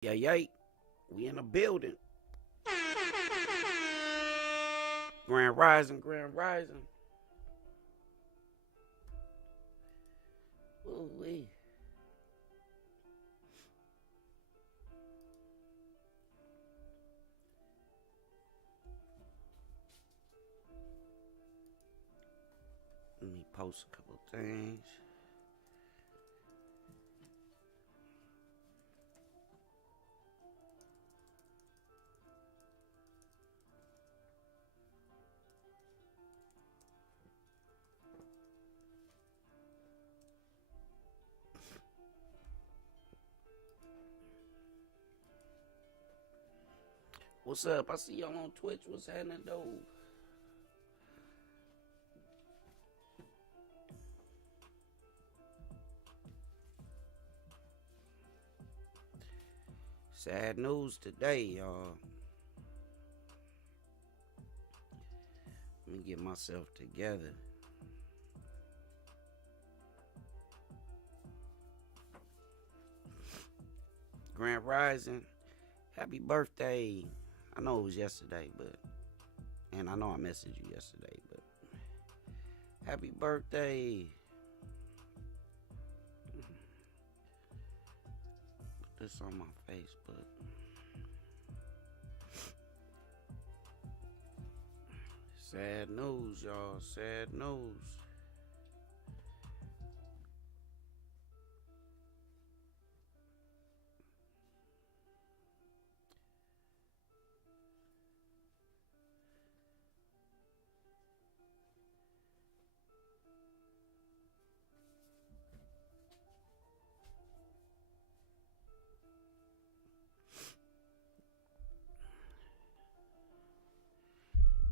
Yeah, yeah. We in a building. Grand Rising, Grand Rising. Ooh wee. Let me post a couple things. What's up? I see y'all on Twitch. What's happening, though? Sad news today, y'all. Let me get myself together. Grand Rising. Happy birthday. I know it was yesterday, and I know I messaged you yesterday, but happy birthday. Put this on my Facebook. Sad news, y'all. Sad news.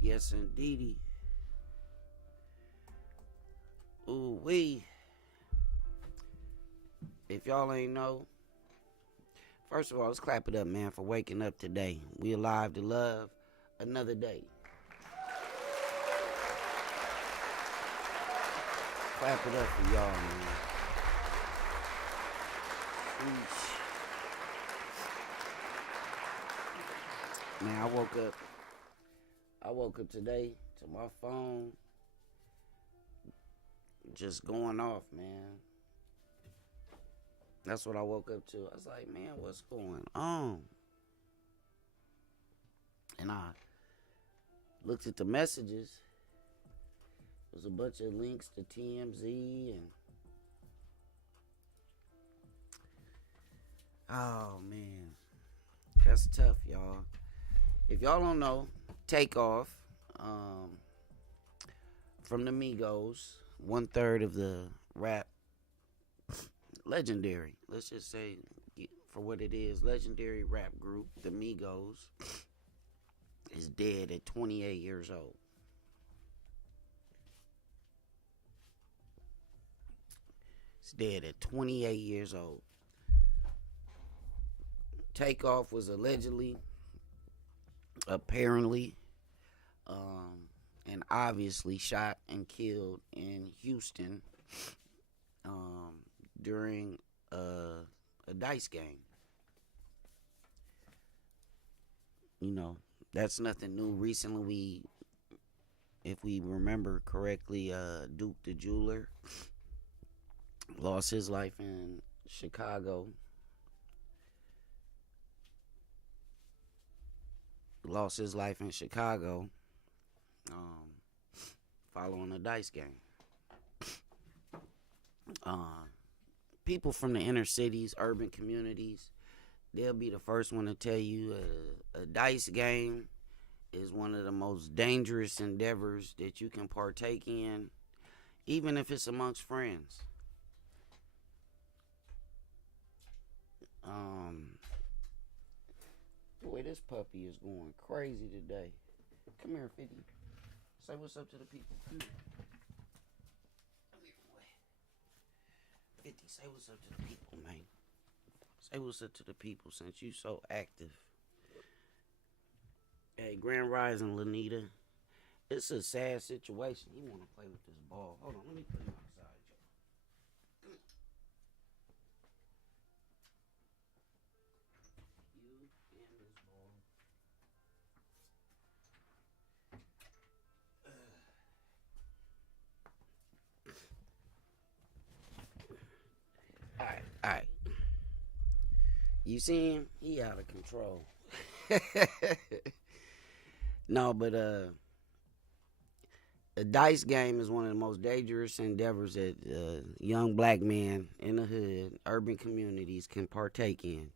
Yes, indeedy. Ooh, wee. If y'all ain't know, first of all, let's clap it up, man, for waking up today. We alive to love another day. Clap it up for y'all, man. Man, I woke up today to my phone just going off, man. That's what I woke up to. I was like, man, what's going on? And I looked at the messages. There was a bunch of links to TMZ and oh man, that's tough, y'all. If y'all don't know, Takeoff, from the Migos, 1/3 of the rap legendary, let's just say for what it is, legendary rap group, the Migos, is dead at 28 years old. He's dead at 28 years old. Takeoff was allegedly, apparently, and obviously shot and killed in Houston during a dice game. You know, that's nothing new. Recently, if we remember correctly, Duke the Jeweler lost his life in Chicago. Following a dice game. People from the inner cities, urban communities, they'll be the first one to tell you a dice game is one of the most dangerous endeavors that you can partake in, even if it's amongst friends. Boy, this puppy is going crazy today. Come here, 50. Say what's up to the people. Come here. Come here, boy. 50, say what's up to the people, man. Say what's up to the people since you so active. Hey, Grand Rising, Lanita. It's a sad situation. He want to play with this ball. Hold on, let me put him outside, y'all. You see him? He out of control. No, but a dice game is one of the most dangerous endeavors that young black men in the hood, urban communities can partake in.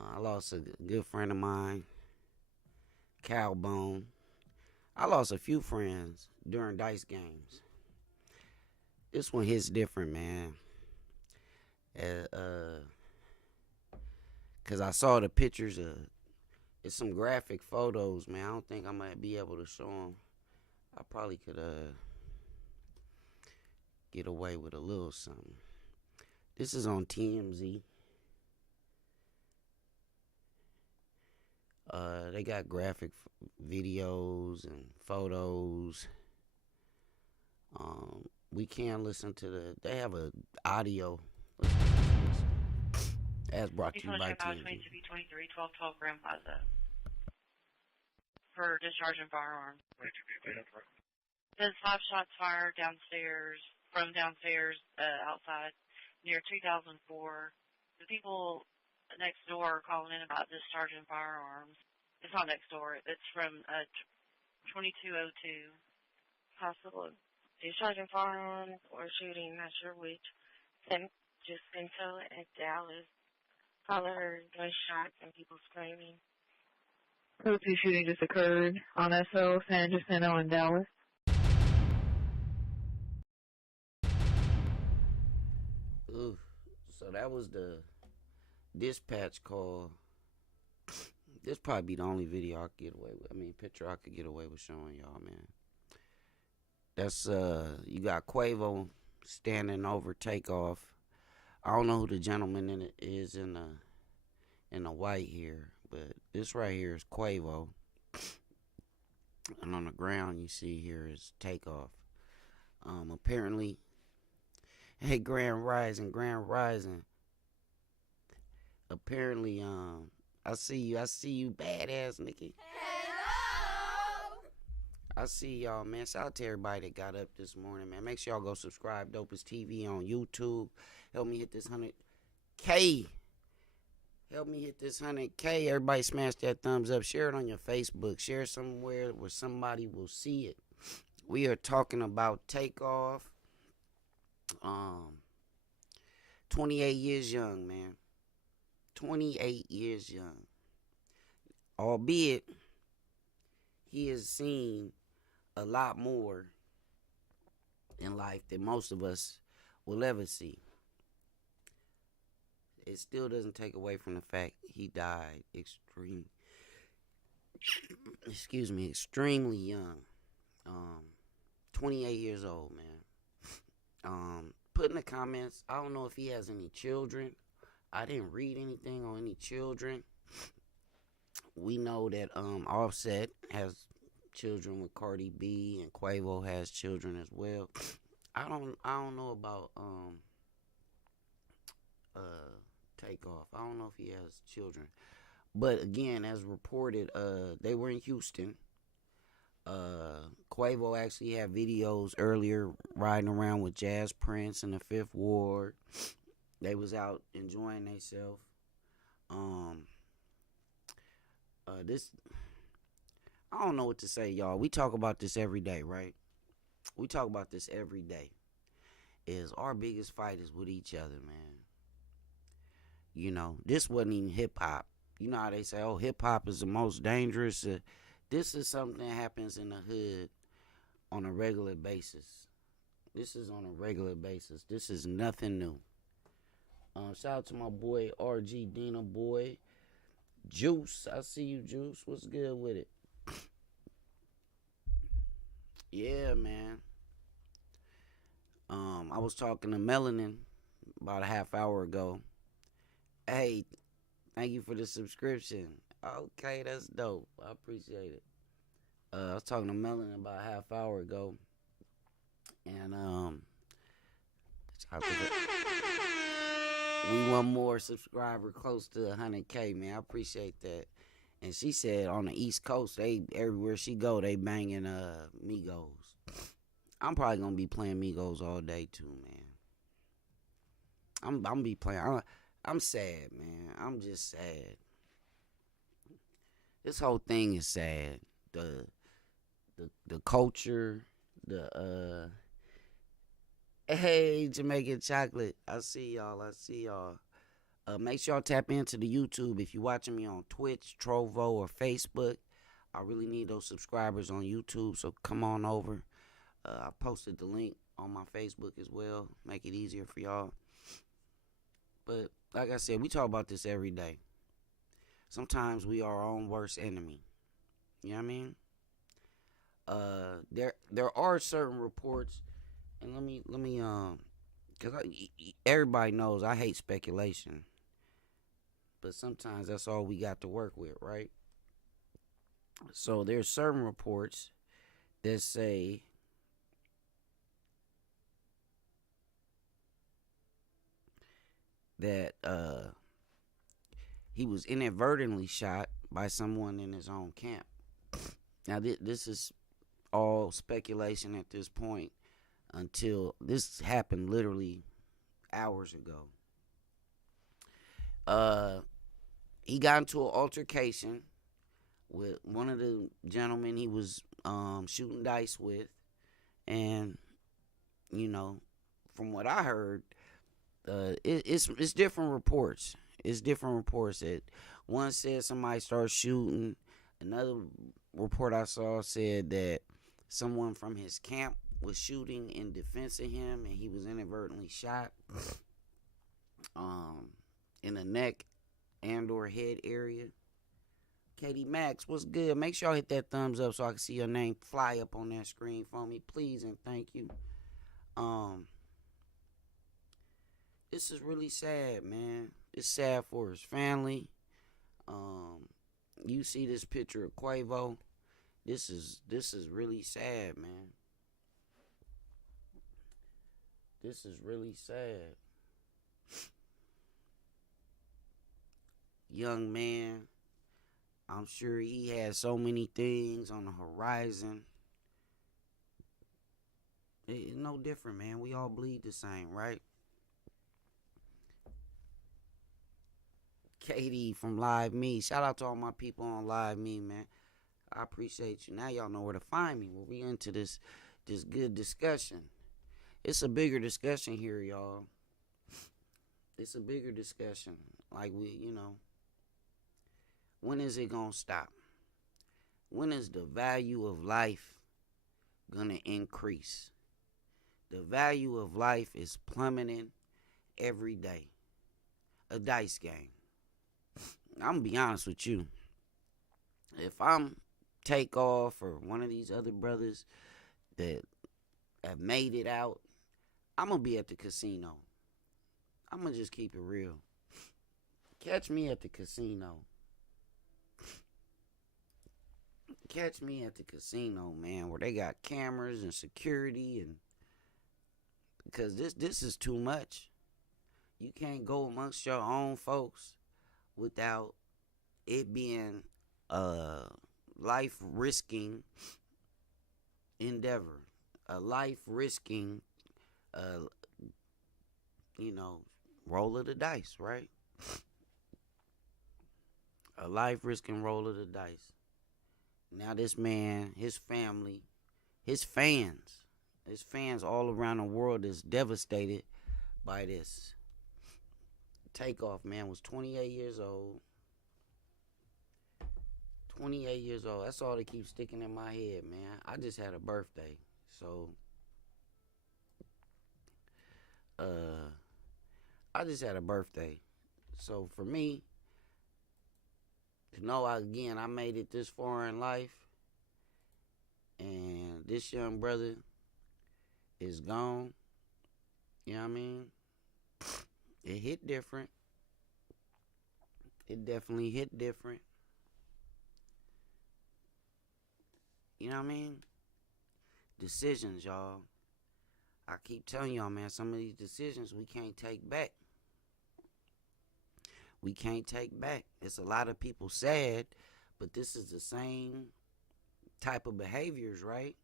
I lost a good friend of mine, Cowbone. I lost a few friends during dice games. This one hits different, man. Cause I saw the pictures of it's some graphic photos, man. I don't think I might be able to show them. I probably could get away with a little something. This is on TMZ. They got graphic videos and photos. We can listen to they have a audio. As brought to you by TMZ. 23 1212 Grand Plaza for discharging firearms. There's 5 shots fired downstairs, from downstairs outside near 2004. The people next door are calling in about discharging firearms. It's not next door. It's from 2202. Possible discharging firearms or shooting, not sure which. Just Central at Dallas. Probably heard gunshots and people screaming. Those 2 shootings just occurred on SO, San Jacinto, and Dallas. Ooh, so that was the dispatch call. This probably be the only video I could get away with. I mean, picture I could get away with showing y'all, man. That's you got Quavo standing over Takeoff. I don't know who the gentleman in it is in the white here, but this right here is Quavo. And on the ground you see here is Takeoff. Apparently, hey, Grand Rising. Apparently, I see you, badass Nikki. Hello. I see y'all, man. Shout out to everybody that got up this morning, man. Make sure y'all go subscribe, Dopest TV on YouTube. Help me hit this 100K. Help me hit this 100K. Everybody smash that thumbs up. Share it on your Facebook. Share it somewhere where somebody will see it. We are talking about Takeoff. 28 years young, man. 28 years young. Albeit, he has seen a lot more in life than most of us will ever see. It still doesn't take away from the fact he died extremely young. 28 years old, man. Put in the comments, I don't know if he has any children. I didn't read anything on any children. We know that Offset has children with Cardi B, and Quavo has children as well. I don't know about Takeoff. I don't know if he has children. But again, as reported, they were in Houston. Quavo actually had videos earlier riding around with Jazz Prince in the Fifth Ward. They was out enjoying themselves. I don't know what to say, y'all. We talk about this every day, right? We talk about this every day. Is our biggest fight is with each other, man. You know, this wasn't even hip-hop. You know how they say, oh, hip-hop is the most dangerous. This is something that happens in the hood on a regular basis. This is on a regular basis. This is nothing new. Shout out to my boy, RG Dina boy. Juice, I see you, Juice. What's good with it? Yeah, man. I was talking to Melanin about a half hour ago. Hey, thank you for the subscription. Okay, that's dope. I appreciate it. I was talking to Melanin about a half hour ago. And, we want more subscriber close to 100K, man. I appreciate that. And she said on the East Coast, they everywhere she go, they banging Migos. I'm probably gonna be playing Migos all day too, man. I'm gonna be playing. I'm sad, man. I'm just sad. This whole thing is sad. The culture, the hey, Jamaican chocolate. I see y'all. Make sure y'all tap into the YouTube if you're watching me on Twitch, Trovo, or Facebook. I really need those subscribers on YouTube, so come on over. I posted the link on my Facebook as well. Make it easier for y'all. But like I said, we talk about this every day. Sometimes we are our own worst enemy. You know what I mean? There are certain reports, and let me cause everybody knows I hate speculation, but sometimes that's all we got to work with, right? So there's certain reports that say that he was inadvertently shot by someone in his own camp. Now this is all speculation at this point until this happened literally hours ago. He got into an altercation with one of the gentlemen he was shooting dice with, and you know, from what I heard, it's different reports. It's different reports. That one said somebody started shooting. Another report I saw said that someone from his camp was shooting in defense of him, and he was inadvertently shot in the neck and or head area. Katie Max, what's good? Make sure y'all hit that thumbs up so I can see your name fly up on that screen for me, please and thank you. This is really sad, man. It's sad for his family. You see this picture of Quavo. This is really sad, man. This is really sad. Young man, I'm sure he has so many things on the horizon. It's no different, man. We all bleed the same, right? Katie from Live Me. Shout out to all my people on Live Me, man. I appreciate you. Now y'all know where to find me. We'll be into this good discussion. It's a bigger discussion here, y'all. It's a bigger discussion. Like when is it gonna stop? When is the value of life gonna increase? The value of life is plummeting every day. A dice game. I'm gonna be honest with you. If I'm Takeoff or one of these other brothers that have made it out, I'm gonna be at the casino. I'm gonna just keep it real. Catch me at the casino. Catch me at the casino, man, where they got cameras and security, and because this is too much. You can't go amongst your own folks without it being a life-risking endeavor, a life-risking, roll of the dice, right? A life-risking roll of the dice. Now this man, his family, his fans all around the world is devastated by this. Takeoff, man, was 28 years old. 28 years old. That's all that keeps sticking in my head, man. I just had a birthday. So, I just had a birthday. So, for me, to know, I made it this far in life, and this young brother is gone. You know what I mean? It hit different. It definitely hit different. You know what I mean? Decisions, y'all. I keep telling y'all, man, some of these decisions we can't take back. We can't take back. It's a lot of people sad, but this is the same type of behaviors, right?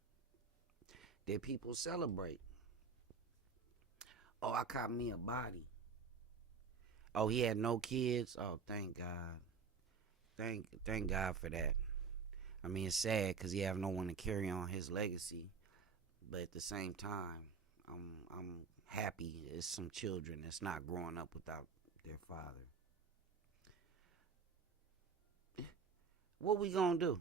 That people celebrate. Oh, I caught me a body. Oh, he had no kids. Oh, thank God. Thank God for that. I mean, it's sad because he have no one to carry on his legacy, but at the same time, I'm happy it's some children that's not growing up without their father. What we gonna do?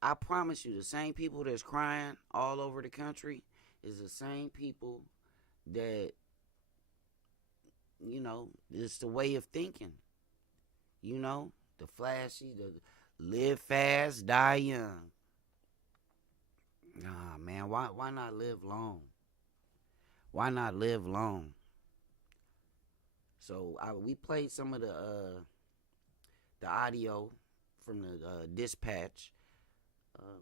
I promise you, the same people that's crying all over the country is the same people that, it's the way of thinking. The flashy, the live fast, die young. Nah, man, why not live long? Why not live long? So we played some of the audio from the dispatch,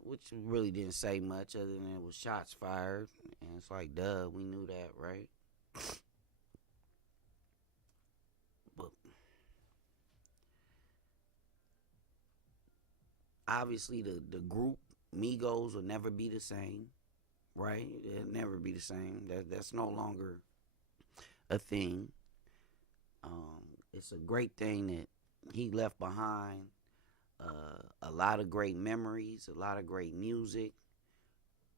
which really didn't say much other than it was shots fired, and it's like, duh, we knew that, right? But obviously, the group Migos will never be the same, right? It'll never be the same. That's no longer a thing. It's a great thing that he left behind a lot of great memories, a lot of great music,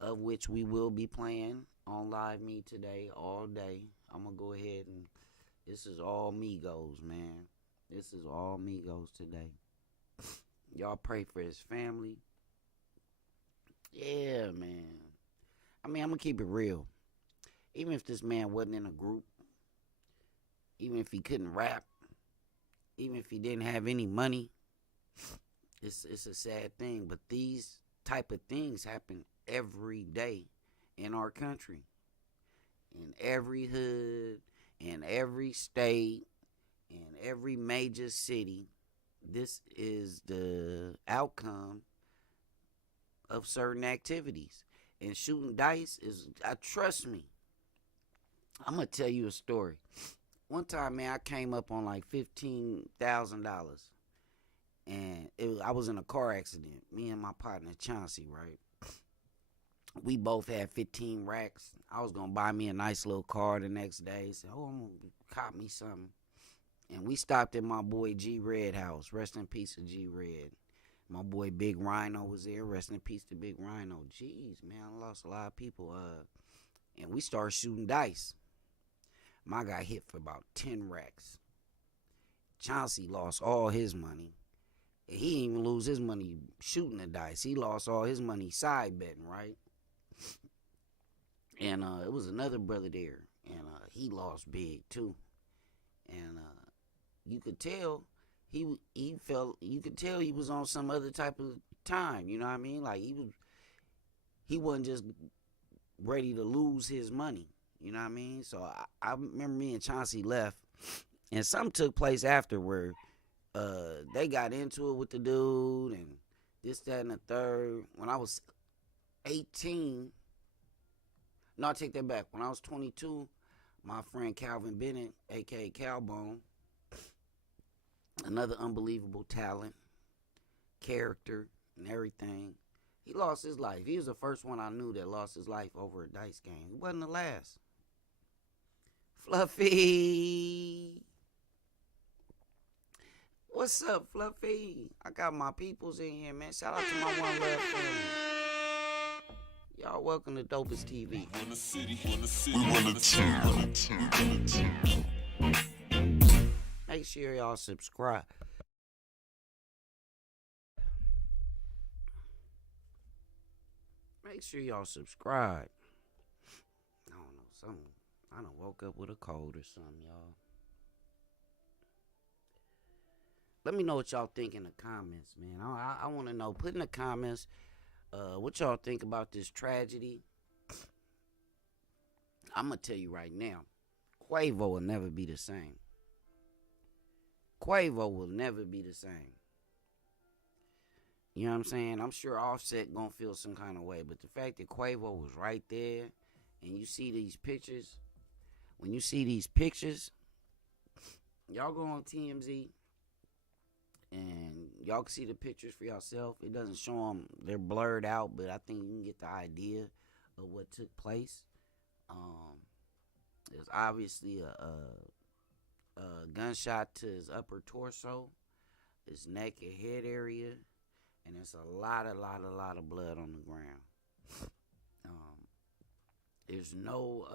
of which we will be playing on Live Me today all day. I'm going to go ahead and this is all Migos, man. This is all Migos today. Y'all pray for his family. Yeah, man. I mean, I'm going to keep it real. Even if this man wasn't in a group, even if he couldn't rap, even if he didn't have any money, it's a sad thing. But these type of things happen every day in our country. In every hood, in every state, in every major city, this is the outcome of certain activities. And shooting dice trust me, I'm going to tell you a story. One time, man, I came up on like $15,000. And I was in a car accident. Me and my partner, Chauncey, right? We both had 15 racks. I was going to buy me a nice little car the next day. Said, I'm going to cop me something. And we stopped at my boy G Red house. Rest in peace to G Red. My boy Big Rhino was there. Rest in peace to Big Rhino. Jeez, man, I lost a lot of people. And we started shooting dice. My guy hit for about 10 racks. Chauncey lost all his money. He didn't even lose his money shooting the dice. He lost all his money side betting, right? And it was another brother there. And he lost big, too. And you could tell you could tell he was on some other type of time, you know what I mean? Like he wasn't just ready to lose his money, you know what I mean? So I remember me and Chauncey left, and something took place after where they got into it with the dude and this, that, and the third. When I was 18, no, I take that back. When I was 22, my friend Calvin Bennett, a.k.a. Calbone, another unbelievable talent, character, and everything, he lost his life. He was the first one I knew that lost his life over a dice game. He wasn't the last. Fluffy. What's up, Fluffy? I got my peoples in here, man. Shout out to my One Love family. Y'all welcome to Dopest TV. We run the city. Make sure y'all subscribe. Make sure y'all subscribe. I don't know, something. I done woke up with a cold or something, y'all. Let me know what y'all think in the comments, man. I want to know. Put in the comments what y'all think about this tragedy. I'm going to tell you right now, Quavo will never be the same. Quavo will never be the same. You know what I'm saying? I'm sure Offset going to feel some kind of way. But the fact that Quavo was right there and you see these pictures, when you see these pictures, y'all go on TMZ and y'all can see the pictures for yourself. It doesn't show them. They're blurred out, but I think you can get the idea of what took place. There's obviously gunshot to his upper torso, his neck and head area, and there's a lot of blood on the ground. There's no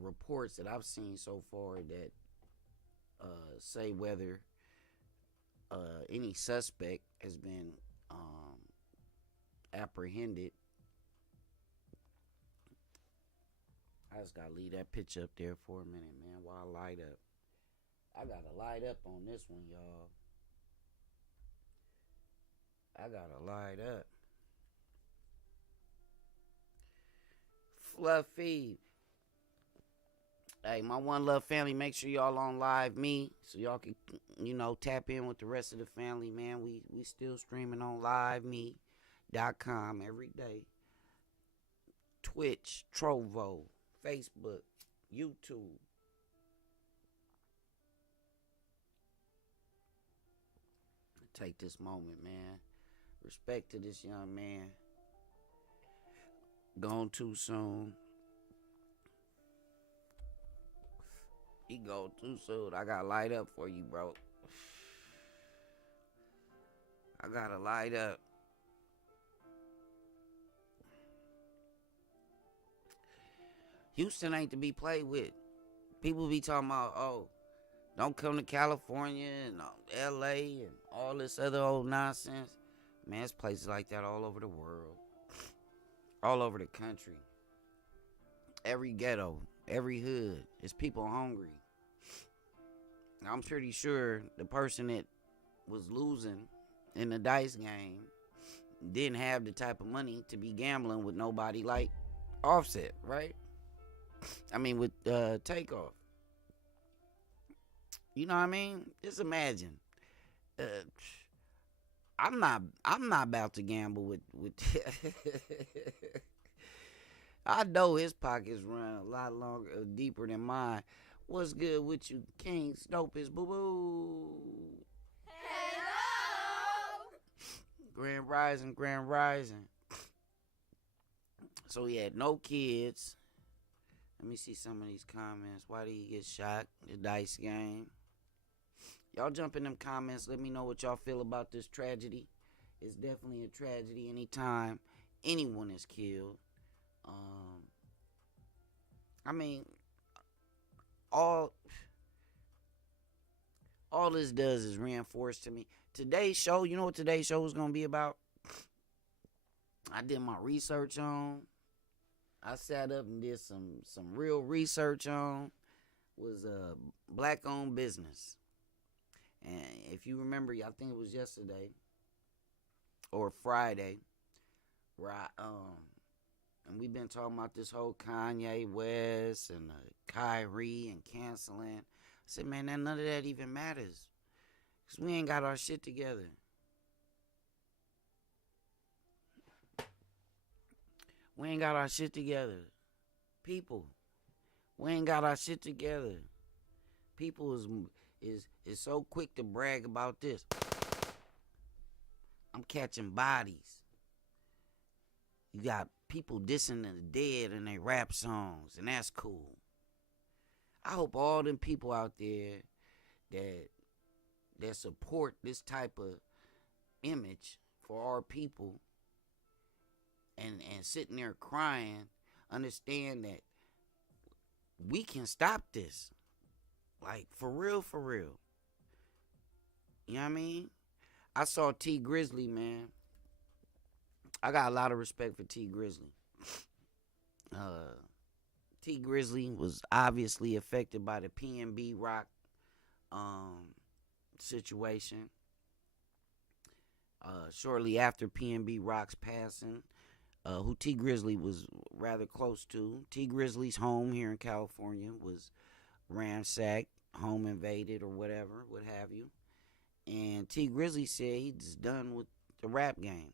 reports that I've seen so far that say whether any suspect has been apprehended. I just gotta leave that picture up there for a minute, man, while I light up. I gotta light up on this one, y'all. I gotta light up. Fluffy. Hey, my One Love family, make sure y'all on Live Me so y'all can, tap in with the rest of the family, man. We still streaming on liveme.com every day. Twitch, Trovo, Facebook, YouTube. Take this moment, man. Respect to this young man. Gone too soon. He go too soon. I gotta light up for you, bro. I gotta light up. Houston ain't to be played with. People be talking about, oh, don't come to California and LA and all this other old nonsense. Man, there's places like that all over the world. All over the country. Every ghetto, every hood. It's people hungry. I'm pretty sure the person that was losing in the dice game didn't have the type of money to be gambling with nobody like Offset, right? I mean, with Takeoff. You know what I mean? Just imagine. I'm not about to gamble with I know his pockets run a lot longer, deeper than mine. What's good with you, Kings? Dopest, boo boo. Hello. Grand Rising. So he had no kids. Let me see some of these comments. Why did he get shot? The dice game. Y'all jump in them comments. Let me know what y'all feel about this tragedy. It's definitely a tragedy anytime anyone is killed. I mean, all this does is reinforce to me. Today's show, you know what today's show is going to be about? I did my research on. I sat up and did some real research on. Was a black-owned business. And if you remember, I think it was yesterday or Friday, where and we've been talking about this whole Kanye West and Kyrie and canceling. I said, man, none of that even matters. Because we ain't got our shit together. We ain't got our shit together. People. We ain't got our shit together. People is so quick to brag about this. I'm catching bodies. You got people dissing the dead in their rap songs, and that's cool. I hope all them people out there that support this type of image for our people and sitting there crying understand that we can stop this. Like, for real. You know what I mean? I saw T Grizzly, man. I got a lot of respect for T Grizzly. T Grizzly was obviously affected by the PNB Rock situation. Shortly after PNB Rock's passing, who T Grizzly was rather close to. T Grizzly's home here in California was ransacked, home invaded, or whatever, what have you. And T Grizzly said he's done with the rap game.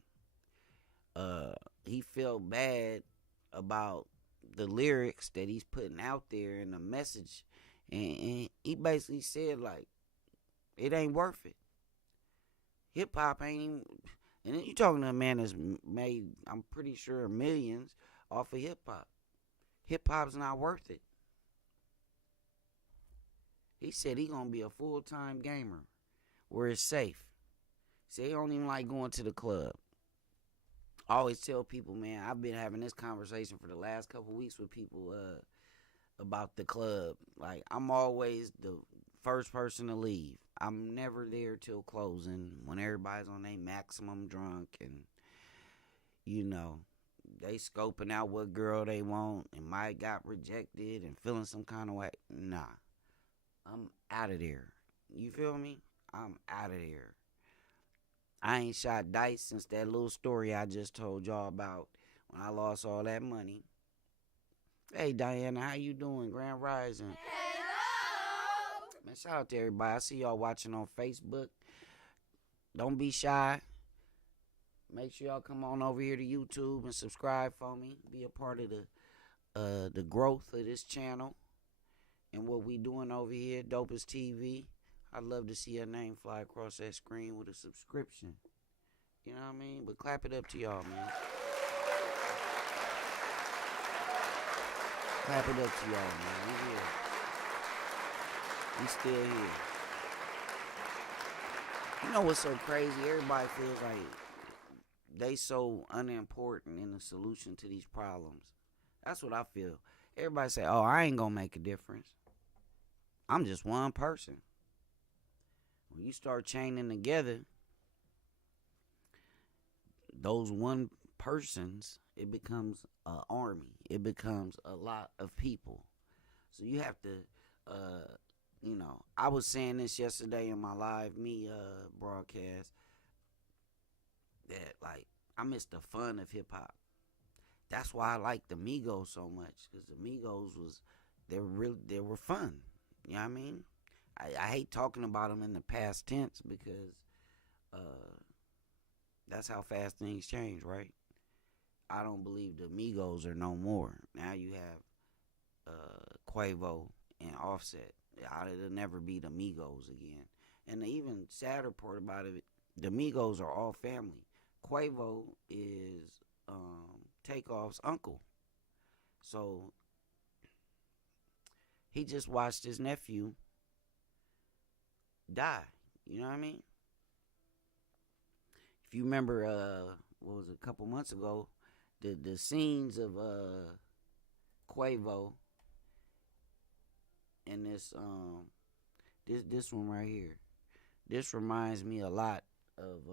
He felt bad about the lyrics that he's putting out there and the message. And he basically said, like, it ain't worth it. Hip-hop ain't even... And then you're talking to a man that's made, I'm pretty sure, millions off of hip-hop. Hip-hop's not worth it. He said he gonna be a full-time gamer where it's safe. See, he don't even like going to the club. I always tell people, man, I've been having this conversation for the last couple weeks with people about the club. Like, I'm always the first person to leave. I'm never there till closing when everybody's on their maximum drunk and, you know, they scoping out what girl they want and might got rejected and feeling some kind of way. Nah, I'm out of there. You feel me? I'm out of there. I ain't shot dice since that little story I just told y'all about when I lost all that money. Hey, Diana, how you doing? Grand Rising. Hello. Man, shout out to everybody. I see y'all watching on Facebook. Don't be shy. Make sure y'all come on over here to YouTube and subscribe for me. Be a part of the growth of this channel and what we doing over here, Dopest TV. I'd love to see your name fly across that screen with a subscription. You know what I mean? But clap it up to y'all, man. Clap it up to y'all, man. We here. We still here. You know what's so crazy? Everybody feels like they so unimportant in the solution to these problems. That's what I feel. Everybody say, oh, I ain't gonna make a difference. I'm just one person. When you start chaining together those one persons, it becomes an army. It becomes a lot of people. So you have to, I was saying this yesterday in my live broadcast that, like, I miss the fun of hip hop. That's why I like the Migos so much, because the Migos they were fun. You know what I mean? I hate talking about them in the past tense because that's how fast things change, right? I don't believe the Migos are no more. Now you have Quavo and Offset. It'll never be the Migos again. And the even sadder part about it, the Migos are all family. Quavo is Takeoff's uncle. So he just watched his nephew die. You know what I mean? If you remember, what was it, a couple months ago, the scenes of Quavo and this one right here. This reminds me a lot of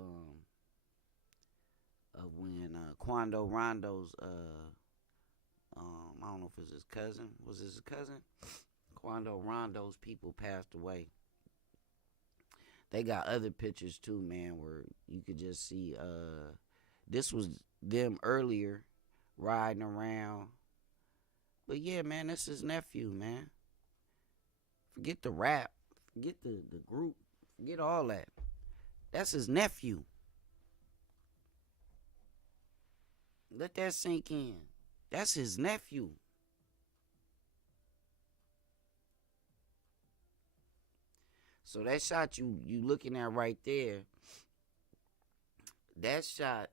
when Quando Rondo's I don't know if it's his cousin. Was it his cousin? Quando Rondo's people passed away. They got other pictures too, man, where you could just see this was them earlier riding around. But yeah, man, that's his nephew, man. Forget the rap. Forget the group. Forget all that. That's his nephew. Let that sink in. That's his nephew. So that shot you looking at right there, that shot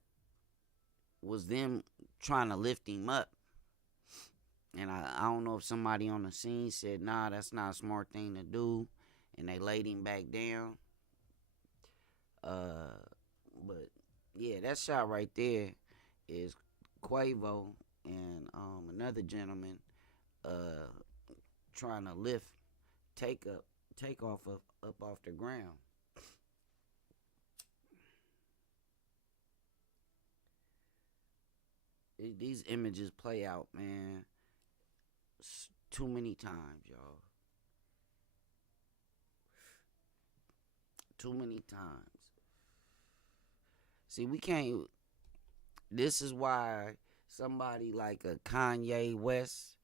was them trying to lift him up. And I don't know if somebody on the scene said, nah, that's not a smart thing to do. And they laid him back down. But yeah, that shot right there is Quavo and another gentleman trying to lift Takeoff up off the ground. These images play out, man, too many times, y'all. Too many times. See, we can't. This is why somebody like a Kanye West,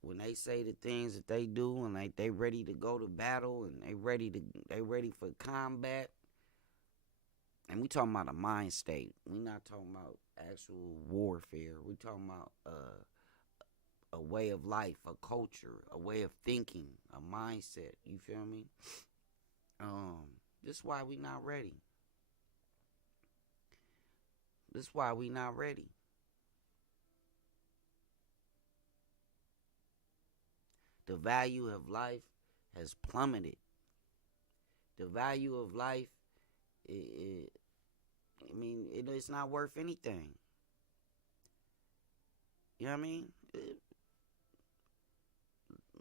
when they say the things that they do and like they ready to go to battle and they ready for combat. And we talking about a mind state. We not talking about actual warfare. We talking about a way of life, a culture, a way of thinking, a mindset. You feel me? This is why we not ready. This is why we not ready. The value of life has plummeted. The value of life, it's not worth anything. You know what I mean?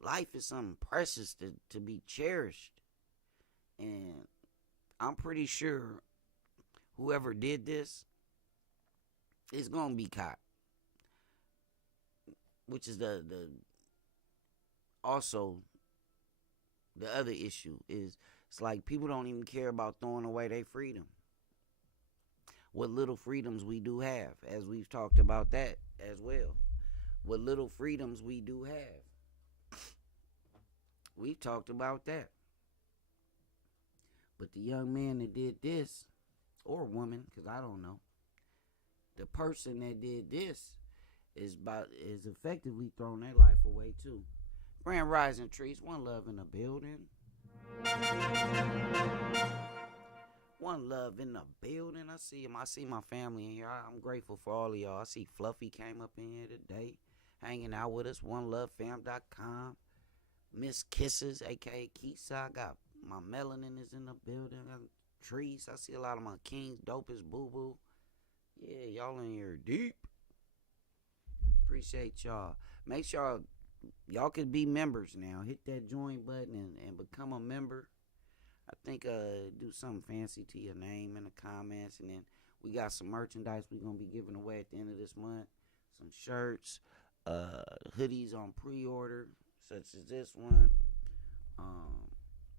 Life is something precious to be cherished. And I'm pretty sure whoever did this is going to be caught. Which is also the other issue is it's like people don't even care about throwing away their freedom. What little freedoms we do have, as we've talked about that as well. What little freedoms we do have. We've talked about that. But the young man that did this, or woman, because I don't know, the person that did this is effectively throwing their life away too. Grand Rising Trees, one love in the building. One love in the building. I see him. I see my family in here. I'm grateful for all of y'all. I see Fluffy came up in here today, hanging out with us. OneLoveFam.com. Miss Kisses, aka Keisa. I got my melanin is in the building. I got Trees. I see a lot of my kings. Dopest, Boo Boo. Yeah, y'all in here deep. Appreciate y'all. Make sure y'all can be members now. Hit that join button and become a member. I think do something fancy to your name in the comments, and then we got some merchandise we're gonna be giving away at the end of this month. Some shirts, hoodies on pre-order, such as this one.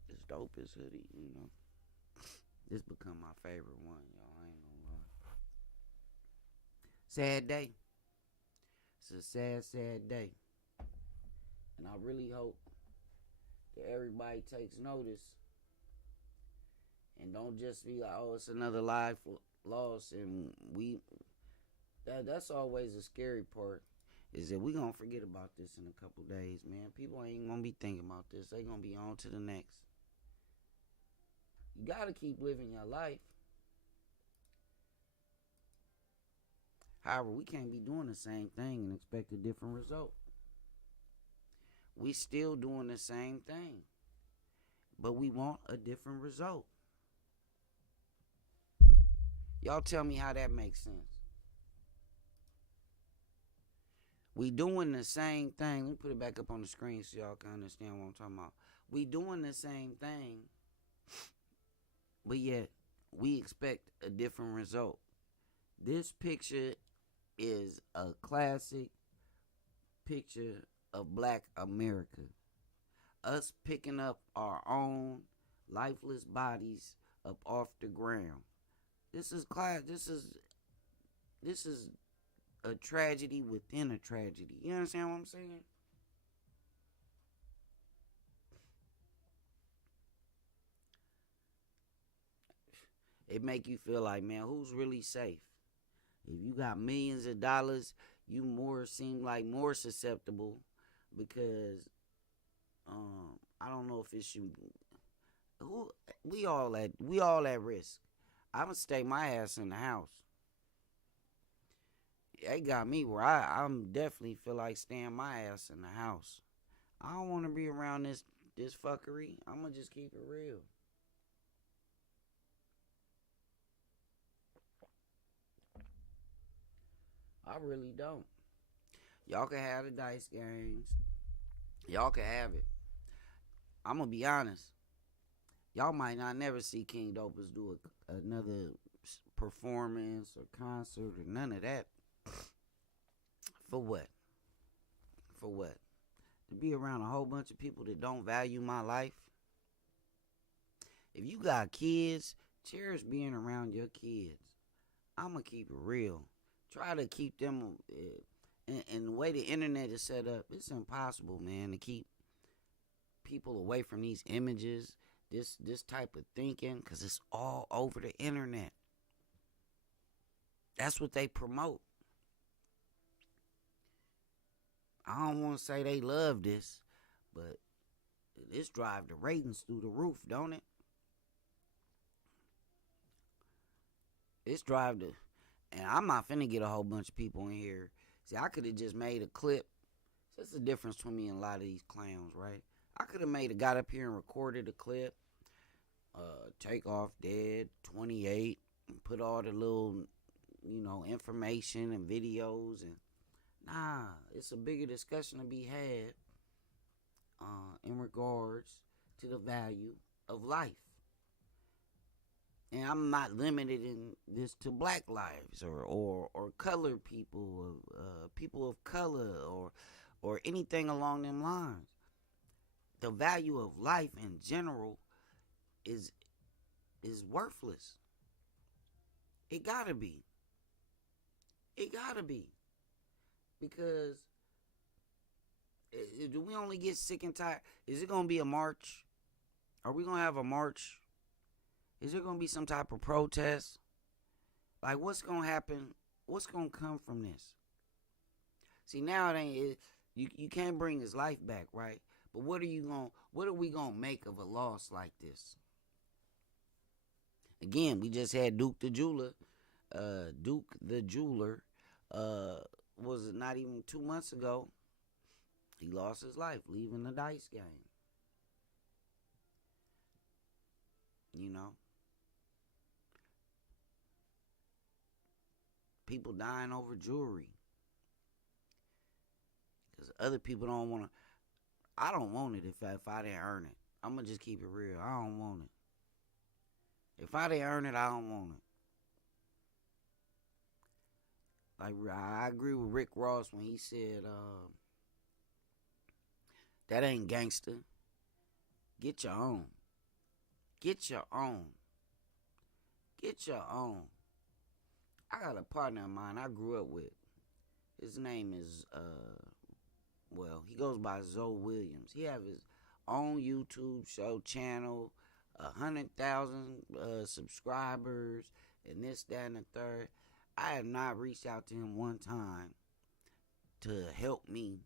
This Dopest hoodie, you know. This become my favorite one, y'all. I ain't gonna lie. Sad day. It's a sad day. And I really hope that everybody takes notice and don't just be like, oh, it's another life lost. And that's always the scary part, is that we going to forget about this in a couple days, man. People ain't going to be thinking about this. They going to be on to the next. You got to keep living your life. However, we can't be doing the same thing and expect a different result. We still doing the same thing, but we want a different result. Y'all tell me how that makes sense. We doing the same thing. Let me put it back up on the screen so y'all can understand what I'm talking about. We doing the same thing, but yet we expect a different result. This picture is a classic picture of Black America. Us picking up our own lifeless bodies up off the ground. This is a tragedy within a tragedy. You understand what I'm saying? It make you feel like, man, who's really safe? If you got millions of dollars, you seem like more susceptible, because I don't know if it's you. We all at risk. I'ma stay my ass in the house. They got me where I'm definitely feel like staying my ass in the house. I don't want to be around this fuckery. I'ma just keep it real. I really don't. Y'all can have the dice games. Y'all can have it. I'm going to be honest. Y'all might not never see King Dopest do another performance or concert or none of that. For what? For what? To be around a whole bunch of people that don't value my life? If you got kids, cherish being around your kids. I'm going to keep it real. Try to keep them, and the way the internet is set up, it's impossible, man, to keep people away from these images, this type of thinking, because it's all over the internet. That's what they promote. I don't want to say they love this, but this drive the ratings through the roof, don't it? It's drive the... And I'm not finna get a whole bunch of people in here. See, I could have just made a clip. So that's the difference between me and a lot of these clowns, right? I could have got up here and recorded a clip. Takeoff dead, 28, and put all the little, information and videos. And nah, it's a bigger discussion to be had in regards to the value of life. And I'm not limited in this to black lives or colored people, people of color, or anything along them lines. The value of life in general is worthless. It gotta be. It gotta be. Because do we only get sick and tired? Is it gonna be a march? Are we gonna have a march? Is there gonna be some type of protest? Like, what's gonna happen? What's gonna come from this? See, now it ain't. You can't bring his life back, right? But what are we gonna make of a loss like this? Again, we just had Duke the Jeweler. Was it not even 2 months ago? He lost his life leaving the dice game. People dying over jewelry. Because other people don't want to. I don't want it if I didn't earn it. I'm going to just keep it real. I don't want it. If I didn't earn it, I don't want it. Like, I agree with Rick Ross when he said, that ain't gangster. Get your own. Get your own. Get your own. I got a partner of mine I grew up with. His name is, he goes by Zoe Williams. He have his own YouTube show channel, 100,000 subscribers, and this, that, and the third. I have not reached out to him one time to help me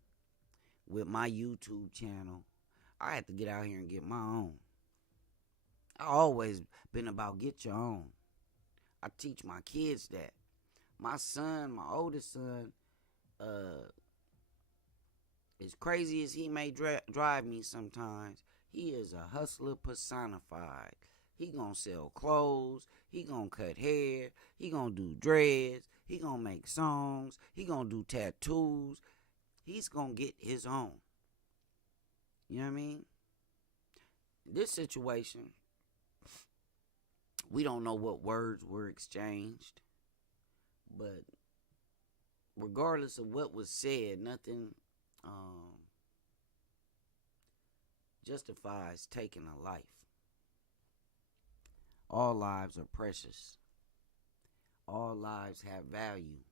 with my YouTube channel. I had to get out here and get my own. I always been about get your own. I teach my kids that. My son, my oldest son, as crazy as he may drive me sometimes, he is a hustler personified. He gonna sell clothes, he gonna cut hair, he gonna do dreads, he gonna make songs, he gonna do tattoos. He's gonna get his own. You know what I mean? This situation, we don't know what words were exchanged, but regardless of what was said, nothing justifies taking a life. All lives are precious. All lives have value.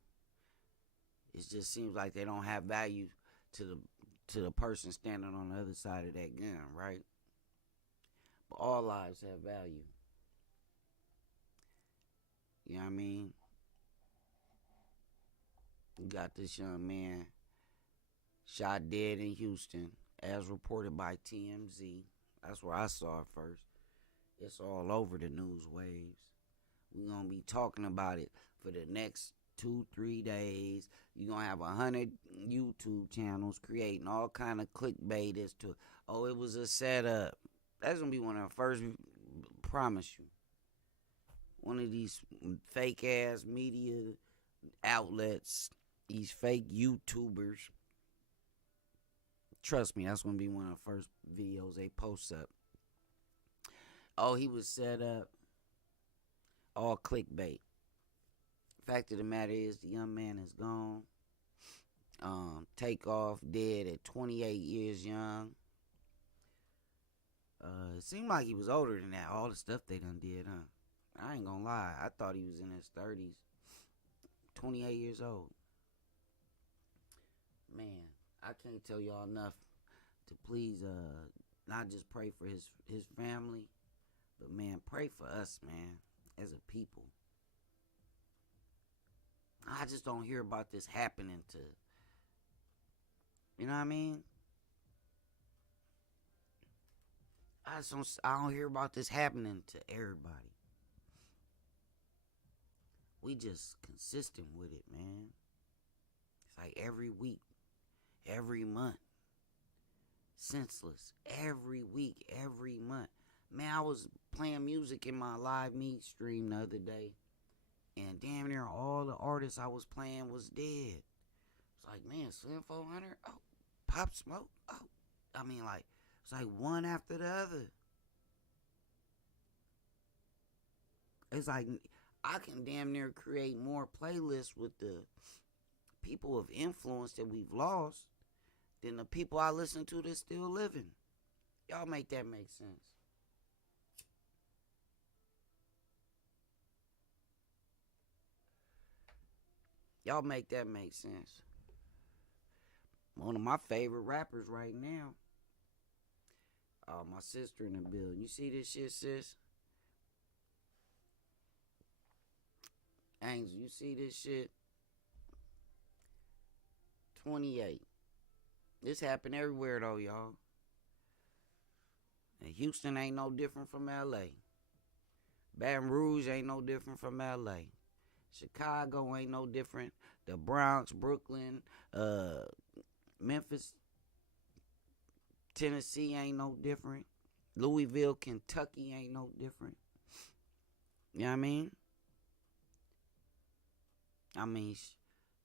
It just seems like they don't have value to the person standing on the other side of that gun, right? But all lives have value. You know what I mean? You got this young man shot dead in Houston, as reported by TMZ. That's where I saw it first. It's all over the news waves. We're going to be talking about it for the next 2-3 days. You're going to have 100 YouTube channels creating all kind of clickbait as to, it was a setup. That's going to be one of the first, promise you. One of these fake ass media outlets, these fake YouTubers. Trust me, that's going to be one of the first videos they post up. He was set up. All clickbait. Fact of the matter is, the young man is gone. Takeoff dead at 28 years young. It seemed like he was older than that. All the stuff they done did, huh? I ain't gonna lie. I thought he was in his 30s. 28 years old. Man, I can't tell y'all enough to please not just pray for his family, but man, pray for us, man, as a people. I just don't hear about this happening to, you know what I mean? I don't hear about this happening to everybody. We just consistent with it, man. It's like every week, every month, senseless every week, every month. Man, I was playing music in my live meet stream the other day, and damn near all the artists I was playing was dead. It's like, man, Slim 400, oh, Pop Smoke, oh. I mean, like, it's like one after the other. It's like, I can damn near create more playlists with the people of influence that we've lost than the people I listen to that's still living. Y'all make that make sense. Y'all make that make sense. One of my favorite rappers right now. My sister in the building. You see this shit, sis? Angel, you see this shit? 28. This happened everywhere though, y'all. And Houston ain't no different from LA. Baton Rouge ain't no different from LA. Chicago ain't no different. The Bronx, Brooklyn, Memphis, Tennessee ain't no different. Louisville, Kentucky ain't no different. You know what I mean?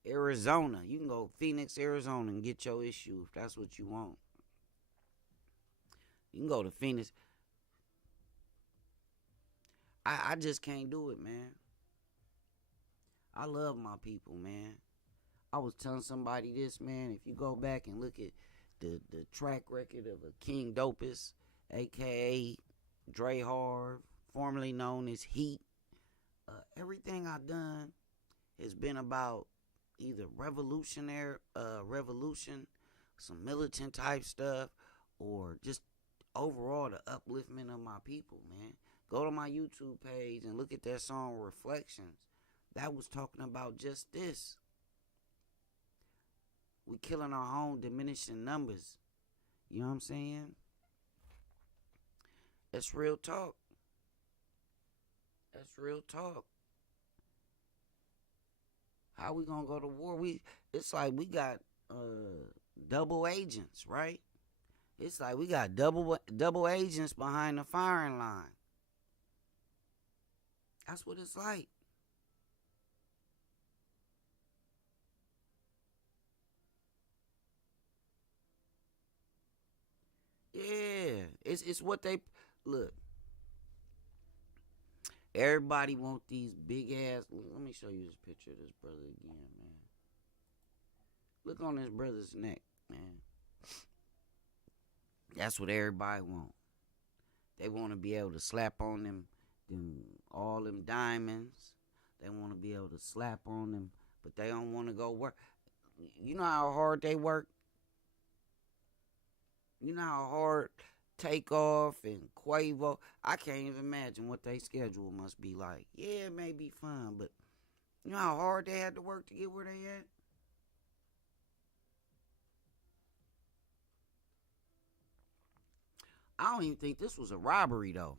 Arizona. You can go Phoenix, Arizona and get your issue if that's what you want. You can go to Phoenix. I just can't do it, man. I love my people, man. I was telling somebody this, man. If you go back and look at the track record of a King Dopest, a.k.a. Dre Harv, formerly known as Heat, everything I done has been about either revolution, some militant type stuff, or just overall the upliftment of my people, man. Go to my YouTube page and look at that song Reflections. That was talking about just this. We killing our own diminishing numbers. You know what I'm saying? That's real talk. That's real talk. How we gonna go to war? It's like we got double agents, right? It's like we got double agents behind the firing line. That's what it's like. Yeah, it's what they look. Everybody want these big ass. Let me show you this picture of this brother again, man. Look on this brother's neck, man. That's what everybody want. They want to be able to slap on them all them diamonds. They want to be able to slap on them, but they don't want to go work. You know how hard they work? You know how hard Takeoff and Quavo, I can't even imagine what their schedule must be like. Yeah, it may be fun, but you know how hard they had to work to get where they at? I don't even think this was a robbery, though.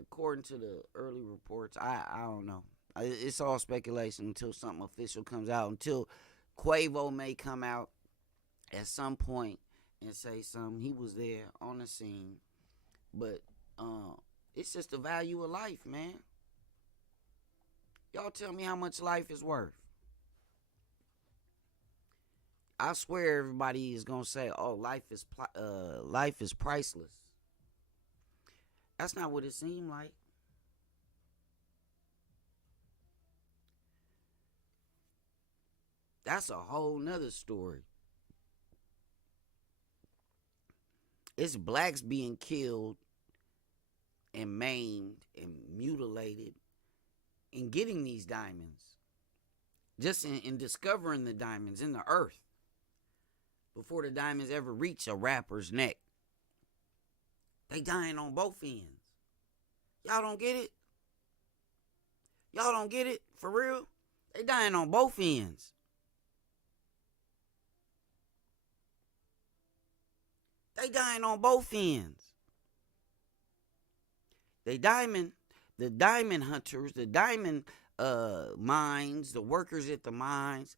According to the early reports, I don't know. It's all speculation until something official comes out, until Quavo may come out at some point and say something. He was there on the scene. But it's just the value of life, man. Y'all tell me how much life is worth. I swear everybody is going to say, oh, life is priceless. That's not what it seemed like. That's a whole nother story. It's blacks being killed and maimed and mutilated and getting these diamonds. Just in discovering the diamonds in the earth before the diamonds ever reach a rapper's neck. They dying on both ends. Y'all don't get it? Y'all don't get it? For real? They dying on both ends. They dying on both ends. The diamond hunters, the diamond mines, the workers at the mines,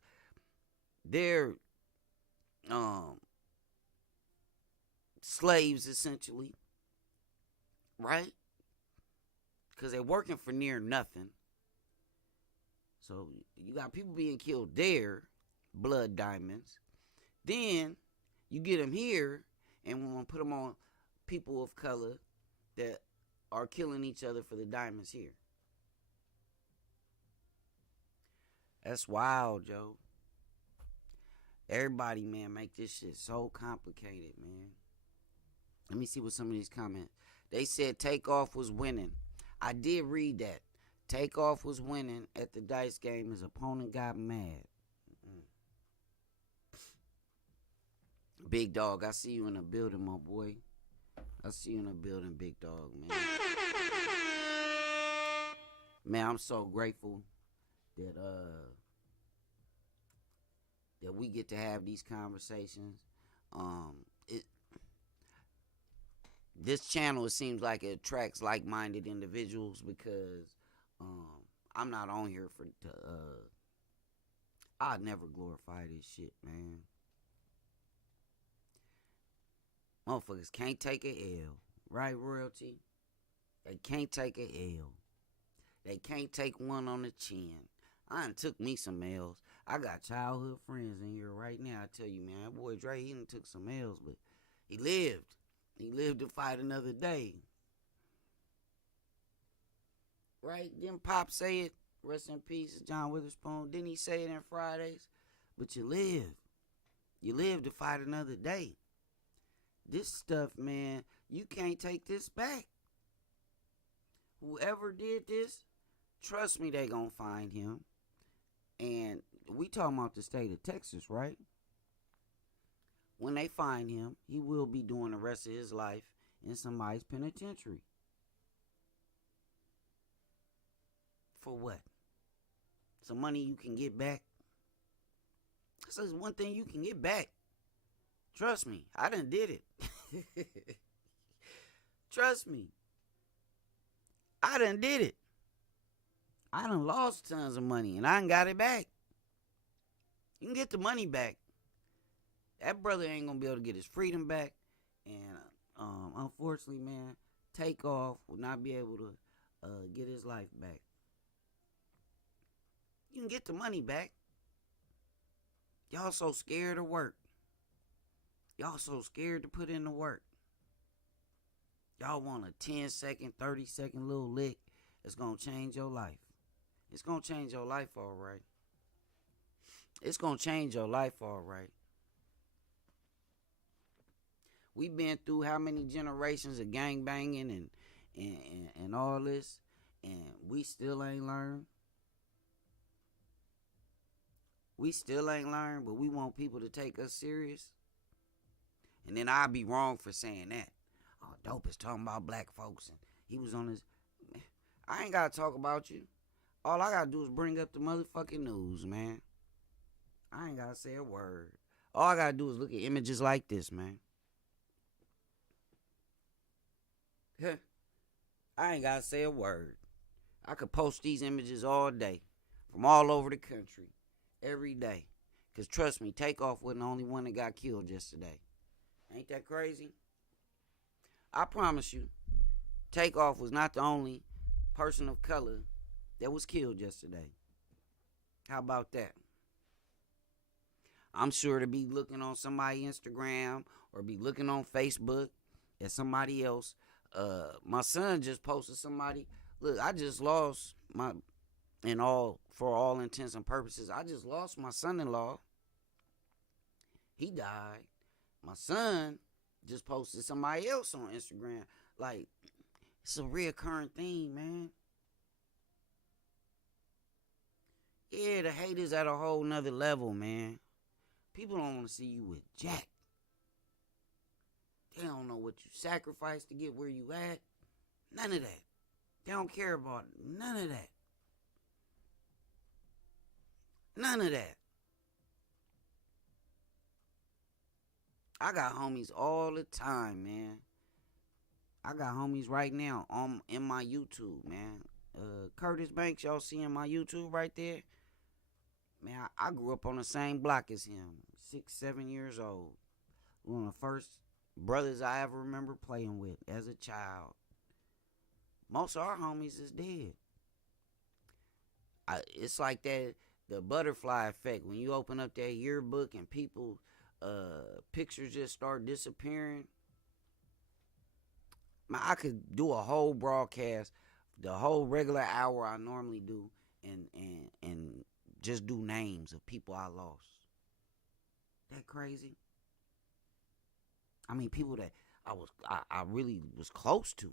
they're slaves, essentially, right? Because they're working for near nothing. So you got people being killed there, blood diamonds. Then you get them here, and we want to put them on people of color that are killing each other for the diamonds here. That's wild, Joe. Everybody, man, make this shit so complicated, man. Let me see what some of these comments. They said Takeoff was winning. I did read that. Takeoff was winning at the dice game. His opponent got mad. Big dog, I see you in the building, my boy. I see you in the building, big dog, man. Man, I'm so grateful that that we get to have these conversations. This channel, it seems like it attracts like-minded individuals because I'm not on here for I'd never glorify this shit, man. Motherfuckers can't take a L, right, royalty? They can't take a L. They can't take one on the chin. I done took me some L's. I got childhood friends in here right now. I tell you, man, that boy Dre, he done took some L's, but he lived. He lived to fight another day. Right? Didn't Pop say it? Rest in peace, John Witherspoon. Didn't he say it in Fridays? But you live. You live to fight another day. This stuff, man, you can't take this back. Whoever did this, trust me, they gonna find him. And we talking about the state of Texas, right? When they find him, he will be doing the rest of his life in somebody's penitentiary. For what? Some money you can get back? This is one thing you can get back. Trust me, I done did it. Trust me. I done did it. I done lost tons of money and I done got it back. You can get the money back. That brother ain't gonna be able to get his freedom back. And unfortunately, man, Takeoff will not be able to get his life back. You can get the money back. Y'all so scared of work. Y'all so scared to put in the work. Y'all want a 10-second, 30-second little lick that's going to change your life. It's going to change your life all right. It's going to change your life all right. We've been through how many generations of gangbanging and all this, and we still ain't learned. We still ain't learned, but we want people to take us serious. And then I'd be wrong for saying that. Oh, Dopest talking about black folks, and he was on his... I ain't got to talk about you. All I got to do is bring up the motherfucking news, man. I ain't got to say a word. All I got to do is look at images like this, man. I ain't got to say a word. I could post these images all day from all over the country, every day. Because trust me, Takeoff wasn't the only one that got killed yesterday. Ain't that crazy? I promise you, Takeoff was not the only person of color that was killed yesterday. How about that? I'm sure to be looking on somebody's Instagram or be looking on Facebook at somebody else. My son just posted somebody. Look, I just lost for all intents and purposes, I just lost my son-in-law. He died. My son just posted somebody else on Instagram. Like, it's a reoccurring thing, man. Yeah, the hate is at a whole nother level, man. People don't want to see you with Jack. They don't know what you sacrificed to get where you at. None of that. They don't care about it. None of that. None of that. I got homies all the time, man. I got homies right now in my YouTube, man. Curtis Banks, y'all seeing my YouTube right there? Man, I grew up on the same block as him. 6, 7 years old. One of the brothers I ever remember playing with as a child. Most of our homies is dead. It's like that, the butterfly effect. When you open up that yearbook and people pictures just start disappearing. Man, I could do a whole broadcast, the whole regular hour I normally do, and just do names of people I lost. That crazy? I mean, people that I really was close to.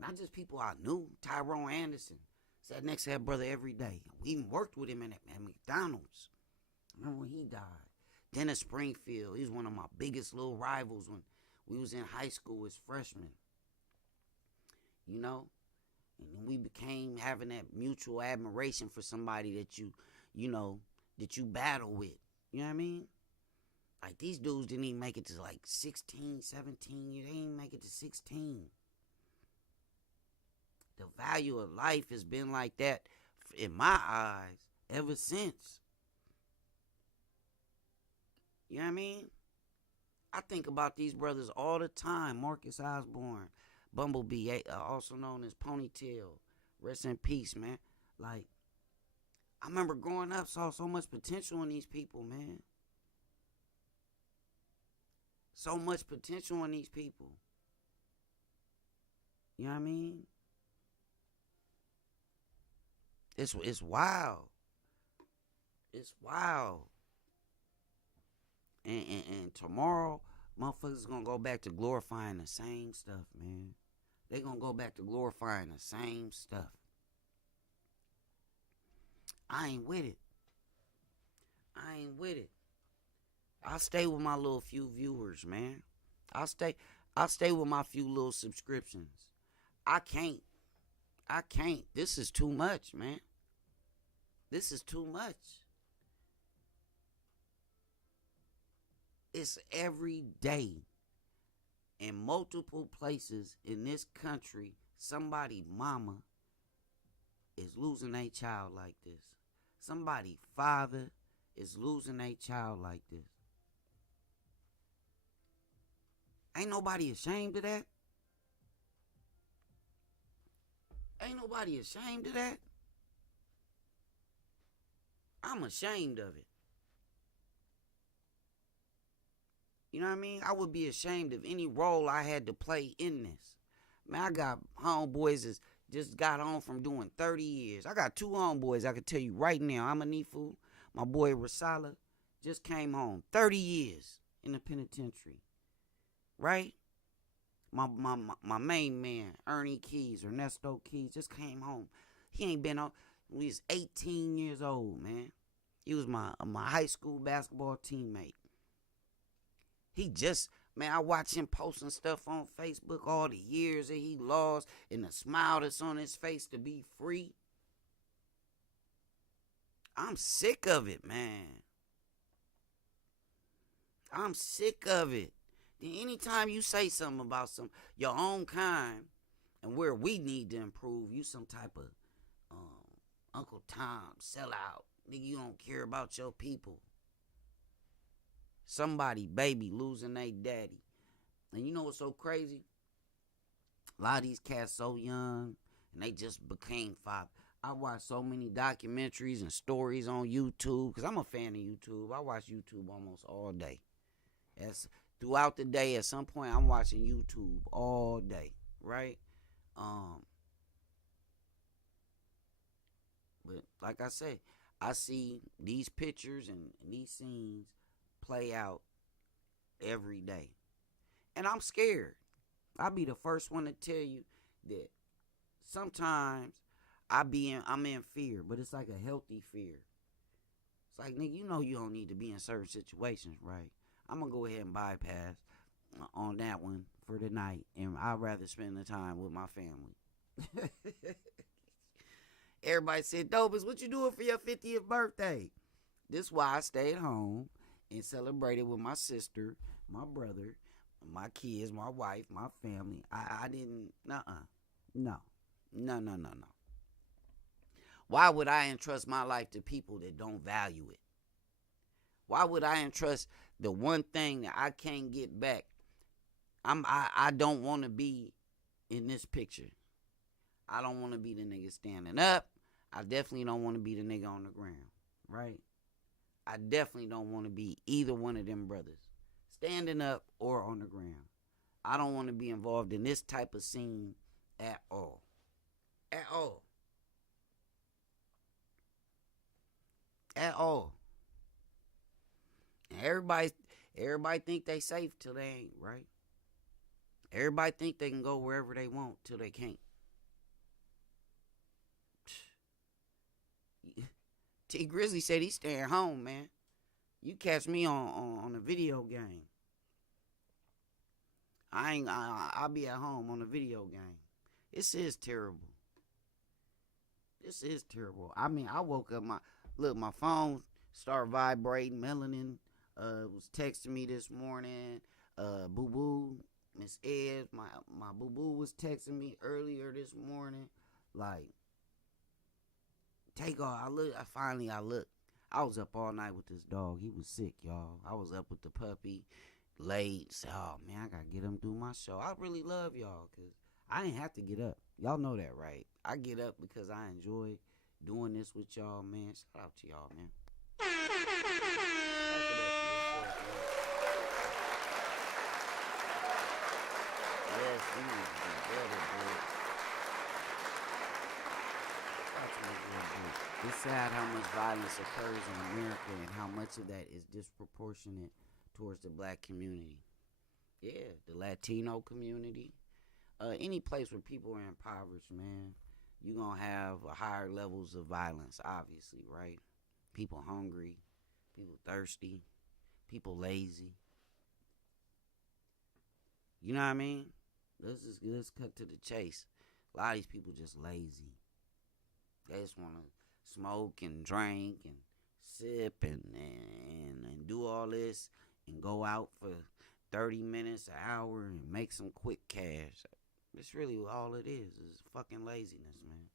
Not just people I knew. Tyrone Anderson sat next to that brother every day. We even worked with him at McDonald's. Remember when he died? Dennis Springfield, he was one of my biggest little rivals when we was in high school as freshmen. You know? And then we became having that mutual admiration for somebody that that you battle with. You know what I mean? Like, these dudes didn't even make it to like 16, 17 years. They didn't make it to 16. The value of life has been like that in my eyes ever since. You know what I mean? I think about these brothers all the time. Marcus Osborne, Bumblebee, also known as Ponytail. Rest in peace, man. Like, I remember growing up, saw so much potential in these people, man. So much potential in these people. You know what I mean? It's wild. It's wild. And tomorrow, motherfuckers gonna go back to glorifying the same stuff, man. They gonna go back to glorifying the same stuff. I ain't with it. I'll stay with my little few viewers, man. I'll stay with my few little subscriptions. I can't. This is too much, man. This is too much. It's every day in multiple places in this country, somebody mama is losing a child like this. Somebody father is losing a child like this. Ain't nobody ashamed of that? Ain't nobody ashamed of that? I'm ashamed of it. You know what I mean? I would be ashamed of any role I had to play in this. Man, I got homeboys that just got home from doing 30 years. I got two homeboys I can tell you right now. I'm a Nifu. My boy Rasala just came home. 30 years in the penitentiary. Right? My main man, Ernie Keys, Ernesto Keys, just came home. He ain't been on. He was 18 years old, man. He was my high school basketball teammate. He just, man, I watch him posting stuff on Facebook, all the years that he lost, and the smile that's on his face to be free. I'm sick of it, man. I'm sick of it. Then anytime you say something about your own kind and where we need to improve, you some type of Uncle Tom sellout. Nigga, you don't care about your people. Somebody, baby, losing their daddy. And you know what's so crazy? A lot of these cats so young and they just became father. I watch so many documentaries and stories on YouTube because I'm a fan of YouTube. I watch YouTube almost all day. Throughout the day, at some point, I'm watching YouTube all day, right? But like I say, I see these pictures and these scenes play out every day. And I'm scared. I'll be the first one to tell you that sometimes I'm in fear, but it's like a healthy fear. It's like, nigga, you know you don't need to be in certain situations, right? I'm going to go ahead and bypass on that one for the night, and I'd rather spend the time with my family. Everybody said, Dopest, what you doing for your 50th birthday? This is why I stayed home and celebrated with my sister, my brother, my kids, my wife, my family. I didn't, no. Why would I entrust my life to people that don't value it? Why would I entrust the one thing that I can't get back I don't want to be in this picture. I don't want to be the nigga standing up. I definitely don't want to be the nigga on the ground, right? I definitely don't want to be either one of them brothers, standing up or on the ground. I don't want to be involved in this type of scene at all. At all. At all. And everybody think they safe till they ain't, right? Everybody think they can go wherever they want till they can't. T Grizzly said he's staying home, man. You catch me on a video game. I'll be at home on a video game. This is terrible. This is terrible. I mean, I woke up, my phone started vibrating. Melanin was texting me this morning. Boo Boo, Miss Ed, my Boo Boo was texting me earlier this morning. Like, Takeoff. I looked. I was up all night with this dog. He was sick, y'all. I was up with the puppy late. So, oh man, I gotta get him through my show. I really love y'all because I ain't have to get up. Y'all know that, right? I get up because I enjoy doing this with y'all, man. Shout out to y'all, man. Yes, we need to be better, bro. It's sad how much violence occurs in America and how much of that is disproportionate towards the black community. Yeah, the Latino community. Any place where people are impoverished, man, you're going to have higher levels of violence, obviously, right? People hungry, people thirsty, people lazy. You know what I mean? Let's cut to the chase. A lot of these people just lazy. They just want to smoke and drink and sip and do all this and go out for 30 minutes, an hour, and make some quick cash. That's really all it is fucking laziness, man.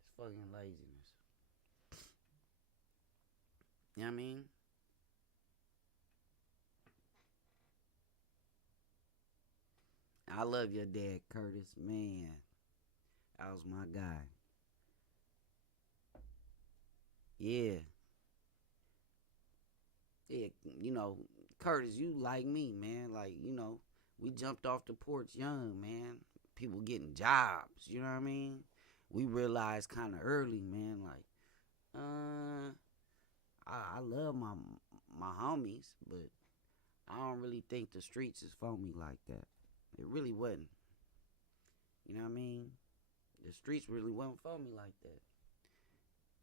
It's fucking laziness. You know what I mean? I love your dad, Curtis. Man, that was my guy. Yeah. Yeah, you know, Curtis, you like me, man. Like, you know, we jumped off the porch young, man. People getting jobs, you know what I mean? We realized kind of early, man, like, I love my homies, but I don't really think the streets is for me like that. It really wasn't. You know what I mean? The streets really wasn't for me like that.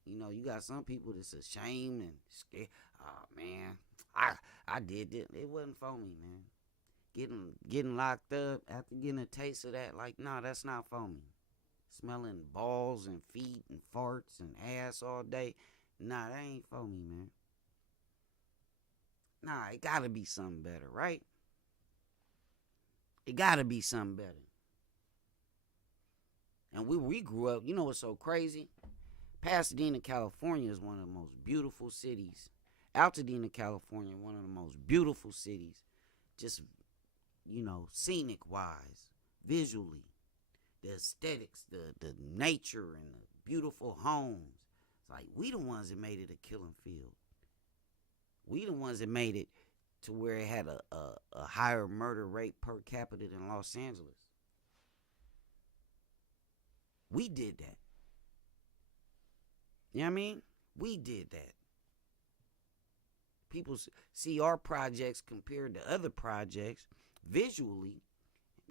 You know, you got some people that's ashamed and scared. Oh man, I did this. It wasn't for me, man. Getting locked up after getting a taste of that, like, nah, that's not for me. Smelling balls and feet and farts and ass all day, nah, that ain't for me, man. Nah, it gotta be something better, right? It gotta be something better. And we grew up, you know what's so crazy? Pasadena, California is one of the most beautiful cities. Altadena, California, one of the most beautiful cities. Just, you know, scenic wise, visually. The aesthetics, the nature and the beautiful homes. It's like we the ones that made it a killing field. We the ones that made it to where it had a higher murder rate per capita than Los Angeles. We did that. You know what I mean? We did that. People see our projects compared to other projects visually.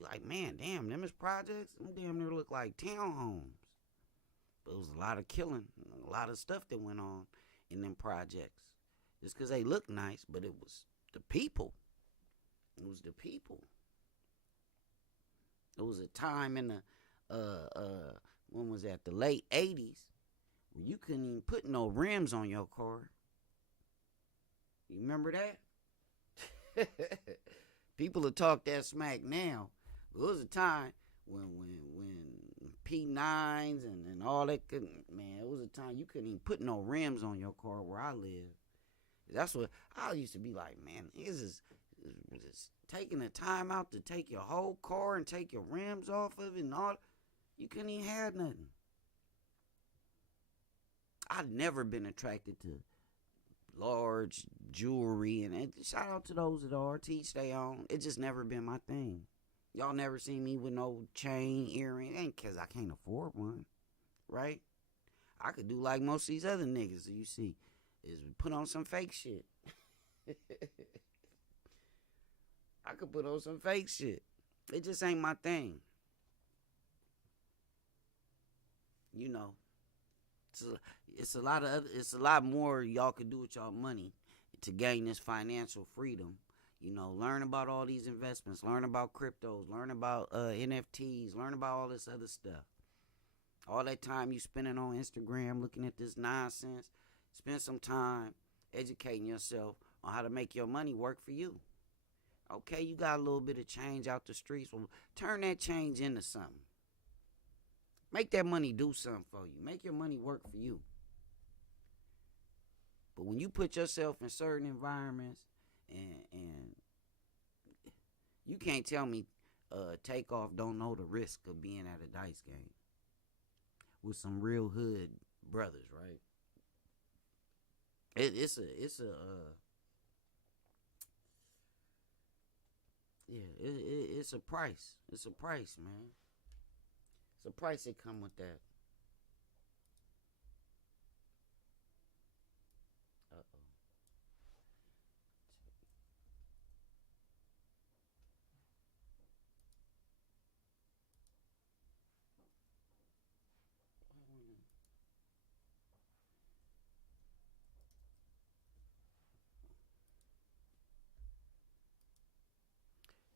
Like, man, damn, them is projects? Them damn near look like townhomes. But it was a lot of killing, a lot of stuff that went on in them projects. Just because they look nice, but it was the people. It was the people. It was a time in the, when was that? The late 80s. Where you couldn't even put no rims on your car. You remember that? People will talk that smack now. But it was a time when P9s and all that couldn't, man, it was a time you couldn't even put no rims on your car where I live. That's what I used to be like, man, is taking the time out to take your whole car and take your rims off of it and all. You couldn't even have nothing. I've never been attracted to large jewelry, and shout out to those that are, to each their own. It just never been my thing. Y'all never seen me with no chain, earring. Ain't because I can't afford one, right? I could do like most of these other niggas that you see, is put on some fake shit. I could put on some fake shit. It just ain't my thing. You know, it's a lot more y'all could do with y'all money to gain this financial freedom. You know, learn about all these investments, learn about cryptos, learn about NFTs, learn about all this other stuff. All that time you spending on Instagram looking at this nonsense, spend some time educating yourself on how to make your money work for you. Okay, you got a little bit of change out the streets. Well, turn that change into something. Make that money do something for you. Make your money work for you. But when you put yourself in certain environments and you can't tell me Takeoff don't know the risk of being at a dice game with some real hood brothers, right? It's a price. It's a price, man. It's a price that come with that. Uh-oh.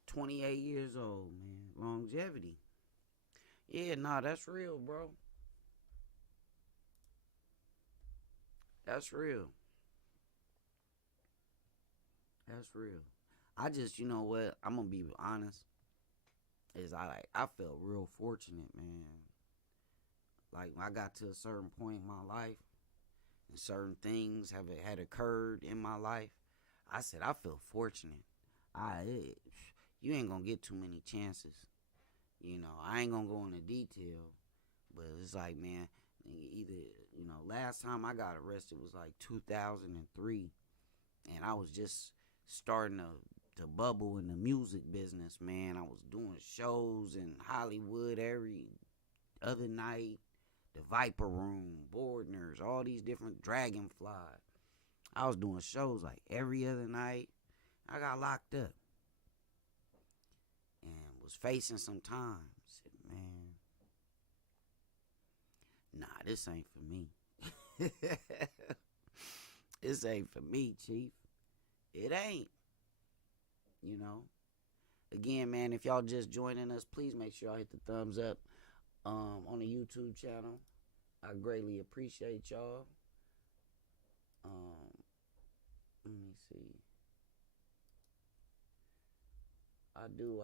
28 years old, man. Longevity. Yeah, nah, that's real, bro. That's real. That's real. I just, you know what? I'm gonna be honest. I felt real fortunate, man. Like when I got to a certain point in my life, and certain things had occurred in my life, I said I feel fortunate. You ain't gonna get too many chances. You know, I ain't gonna go into detail, but it's like, man, either, you know, last time I got arrested was like 2003, and I was just starting to bubble in the music business, man. I was doing shows in Hollywood every other night, the Viper Room, Bordners, all these different Dragonfly. I was doing shows like every other night. I got locked up and was facing some time. Said, man, nah, this ain't for me. This ain't for me, Chief. It ain't. You know. Again, man, if y'all just joining us, please make sure y'all hit the thumbs up on the YouTube channel. I greatly appreciate y'all. Let me see. I do.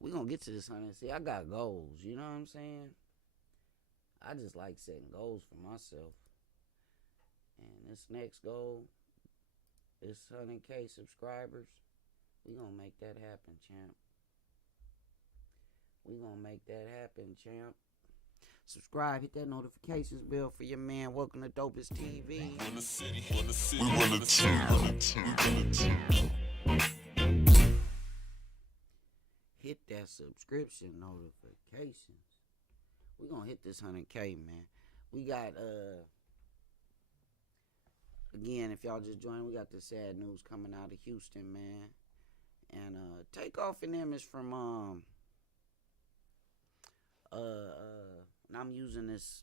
We gonna get to this, honey. See, I got goals. You know what I'm saying? I just like setting goals for myself. And this next goal is 100K subscribers. We gonna make that happen, champ. We gonna make that happen, champ. Subscribe, hit that notifications bell for your man. Welcome to Dopest TV. We run the city. We run the town. Hit that subscription notifications. We gonna hit this 100K, man. We got again, if y'all just joined, we got the sad news coming out of Houston, man. And Takeoff and them is from and I'm using this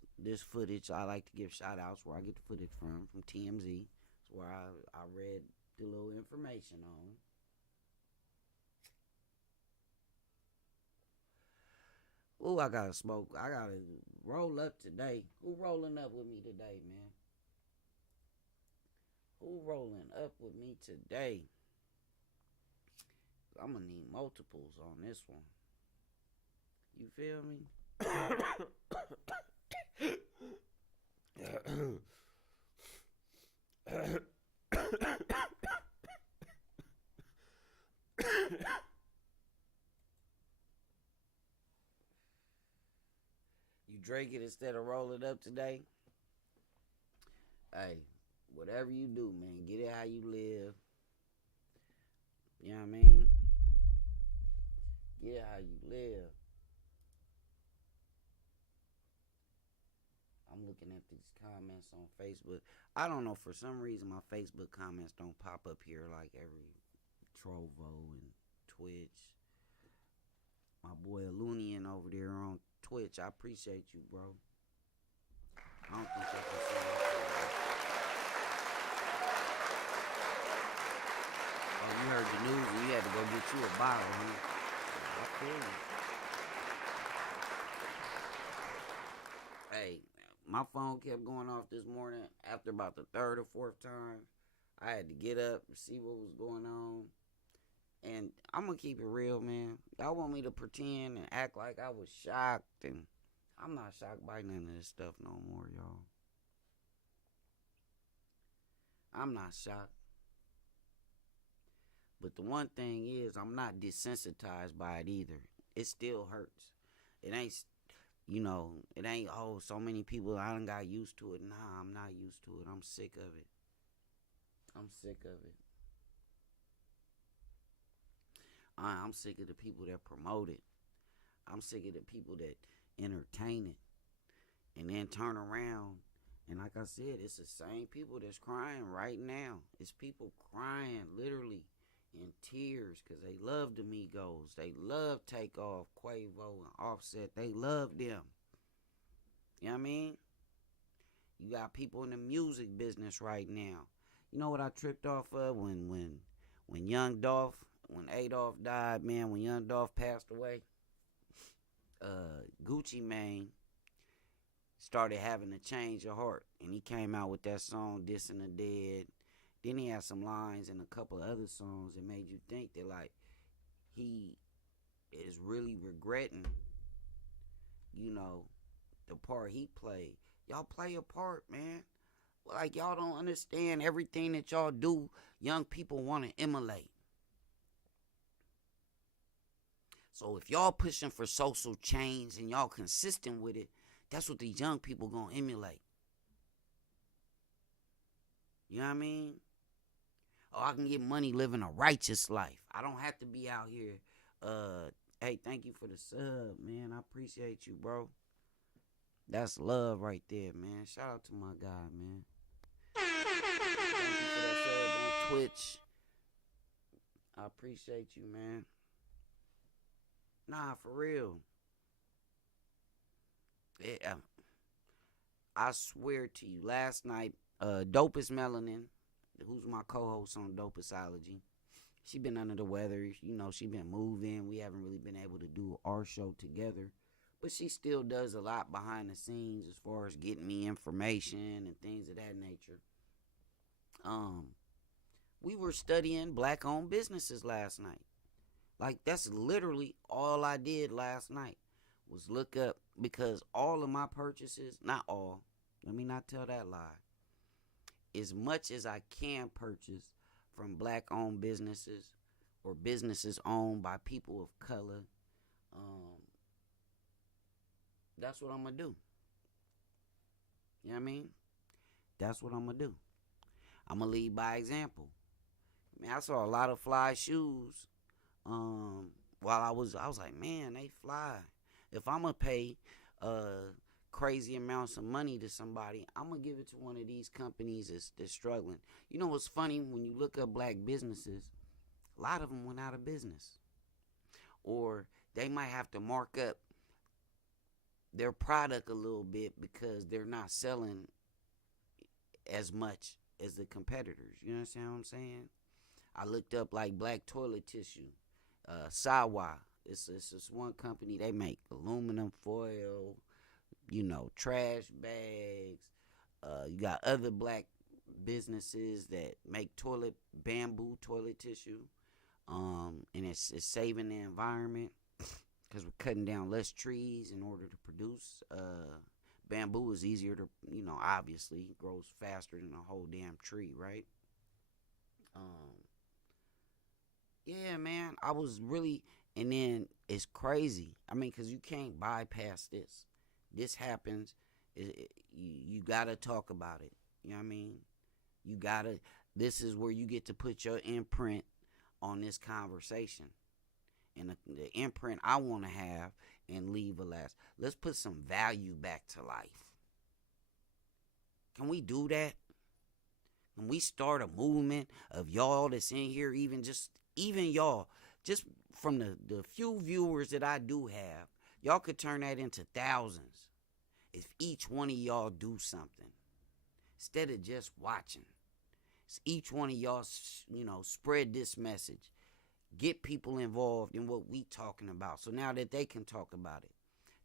footage. I like to give shout outs where I get the footage from TMZ. It's where I read the little information on. Ooh, I gotta smoke. I gotta roll up today. Who rolling up with me today, man? Who rolling up with me today? I'm gonna need multiples on this one. You feel me? You drink it instead of roll it up today? Hey, whatever you do, man, get it how you live. You know what I mean? Get it how you live. I'm looking at these comments on Facebook. I don't know, for some reason my Facebook comments don't pop up here like every Trovo and Twitch. My boy Alunian over there on Twitch, I appreciate you, bro. I don't think I can see that. Oh, you heard the news and you had to go get you a bottle, huh? I feel you. Hey, my phone kept going off this morning. After about the third or fourth time, I had to get up and see what was going on. And I'm going to keep it real, man. Y'all want me to pretend and act like I was shocked, and I'm not shocked by none of this stuff no more, y'all. I'm not shocked. But the one thing is, I'm not desensitized by it either. It still hurts. It ain't, it ain't, oh, so many people, I done got used to it. Nah, I'm not used to it. I'm sick of it. I'm sick of it. I'm sick of the people that promote it. I'm sick of the people that entertain it and then turn around. And like I said, it's the same people that's crying right now. It's people crying literally in tears because they love the Migos. They love Takeoff, Quavo, and Offset. They love them. You know what I mean? You got people in the music business right now. You know what I tripped off of when Young Dolph, when Adolf died, man, when Young Dolph passed away? Gucci Mane started having a change of heart, and he came out with that song Dissing the Dead. Then he had some lines in a couple of other songs that made you think that, like, he is really regretting, the part he played. Y'all play a part, man. Like, y'all don't understand everything that y'all do. Young people want to emulate. So if y'all pushing for social change and y'all consistent with it, that's what these young people gonna emulate. You know what I mean? Oh, I can get money living a righteous life. I don't have to be out here. Hey, thank you for the sub, man. I appreciate you, bro. That's love right there, man. Shout out to my guy, man. Thank you for that sub on Twitch. I appreciate you, man. Nah, for real. Yeah, I swear to you, last night, Dopest Melanin, who's my co-host on Dopestology, she been under the weather. She been moving. We haven't really been able to do our show together. But she still does a lot behind the scenes as far as getting me information and things of that nature. We were studying black-owned businesses last night. Like, that's literally all I did last night was look up, because all of my purchases, not all, let me not tell that lie, as much as I can purchase from black-owned businesses or businesses owned by people of color, that's what I'm going to do. You know what I mean? That's what I'm going to do. I'm going to lead by example. I saw a lot of fly shoes while I was like, man, they fly. If I'm going to pay crazy amounts of money to somebody, I'm going to give it to one of these companies that's struggling. You know what's funny? When you look up black businesses, a lot of them went out of business. Or they might have to mark up their product a little bit because they're not selling as much as the competitors. You understand what I'm saying? I looked up like black toilet tissue, Sawa. It's this one company. They make aluminum foil, trash bags. You got other black businesses that make bamboo toilet tissue, and it's saving the environment because we're cutting down less trees in order to produce bamboo is easier to, obviously grows faster than a whole damn tree, right? Yeah, man, I was really, and then it's crazy. I mean, because you can't bypass this. This happens. You got to talk about it. You know what I mean? You got to, this is where you get to put your imprint on this conversation. And the imprint I want to have and leave a last. Let's put some value back to life. Can we do that? Can we start a movement of y'all that's in here, even y'all, just from the few viewers that I do have, y'all could turn that into thousands if each one of y'all do something instead of just watching. It's each one of y'all, spread this message. Get people involved in what we talking about so now that they can talk about it.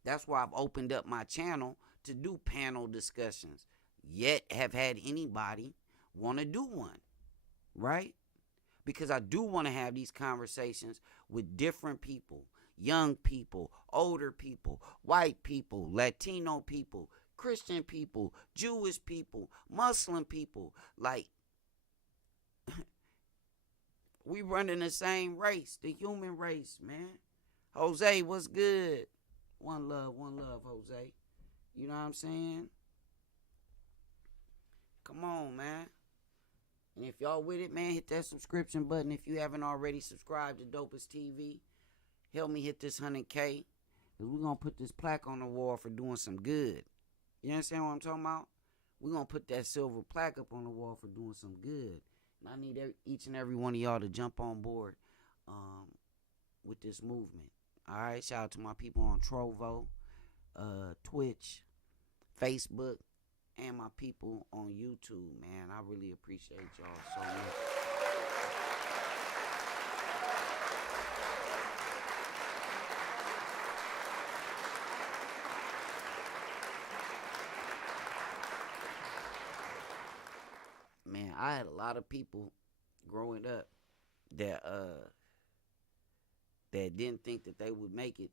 That's why I've opened up my channel to do panel discussions. Yet have had anybody want to do one, right? Because I do want to have these conversations with different people, young people, older people, white people, Latino people, Christian people, Jewish people, Muslim people. Like, we running the same race, the human race, man. Jose, what's good? One love, Jose. You know what I'm saying? Come on, man. And if y'all with it, man, hit that subscription button. If you haven't already subscribed to Dopest TV, help me hit this 100K. Because we're going to put this plaque on the wall for doing some good. You understand what I'm talking about? We're going to put that silver plaque up on the wall for doing some good. And I need each and every one of y'all to jump on board with this movement. All right? Shout out to my people on Trovo, Twitch, Facebook, and my people on YouTube, man. I really appreciate y'all so much. Man, I had a lot of people growing up that didn't think that they would make it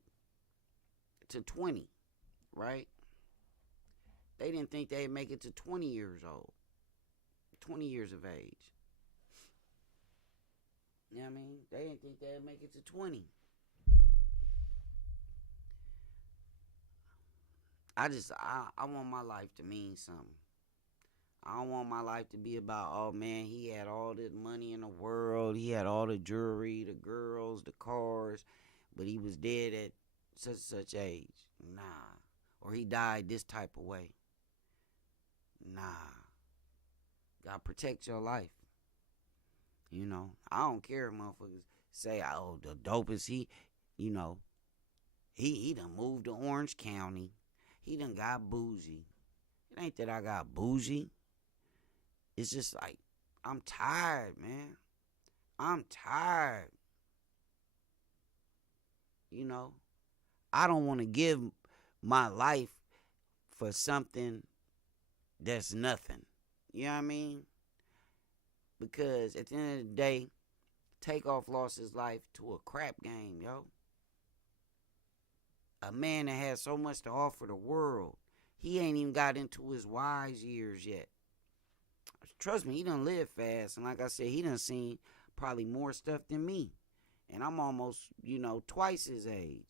to 20, right? They didn't think they'd make it to 20 years old, 20 years of age. You know what I mean? They didn't think they'd make it to 20. I want my life to mean something. I don't want my life to be about, oh man, he had all the money in the world, he had all the jewelry, the girls, the cars, but he was dead at such and such age. Nah. Or he died this type of way. Nah. God protect your life. You know, I don't care if motherfuckers say, oh, the dopest, he done moved to Orange County. He done got bougie. It ain't that I got bougie. It's just like, I'm tired, man. I'm tired. You know, I don't want to give my life for something that's nothing. You know what I mean? Because at the end of the day, Takeoff lost his life to a crap game, yo. A man that has so much to offer the world. He ain't even got into his wise years yet. Trust me, he done lived fast. And like I said, he done seen probably more stuff than me. And I'm almost, twice his age.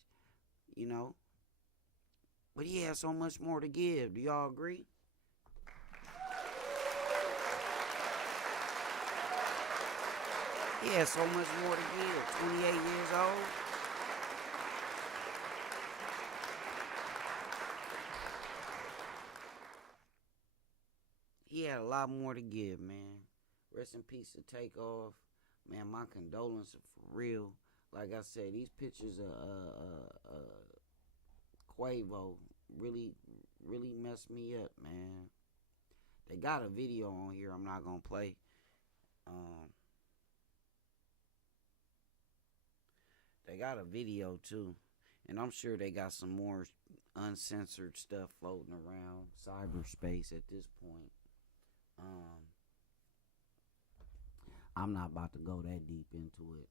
But he has so much more to give. Do y'all agree? He has so much more to give. 28 years old. He had a lot more to give, man. Rest in peace to Takeoff. Man, my condolences for real. Like I said, these pictures of Quavo really messed me up, man. They got a video on here I'm not gonna play. They got a video too. And I'm sure they got some more uncensored stuff floating around cyberspace at this point. I'm not about to go that deep into it.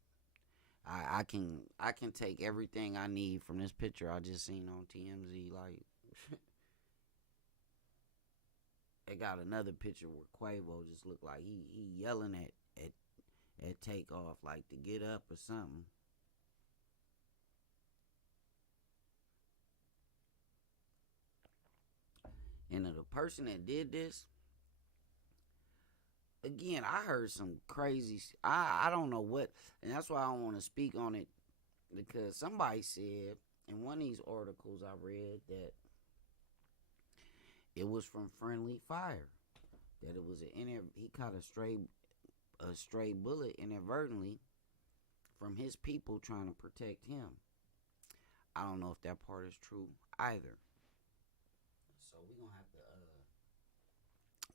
I can take everything I need from this picture I just seen on TMZ. Like, they got another picture where Quavo just looked like he yelling at Takeoff, like to get up or something. And the person that did this, again, I heard some crazy. I don't know what, and that's why I don't want to speak on it, because somebody said in one of these articles I read that it was from friendly fire, that it was he caught a stray bullet inadvertently from his people trying to protect him. I don't know if that part is true either. So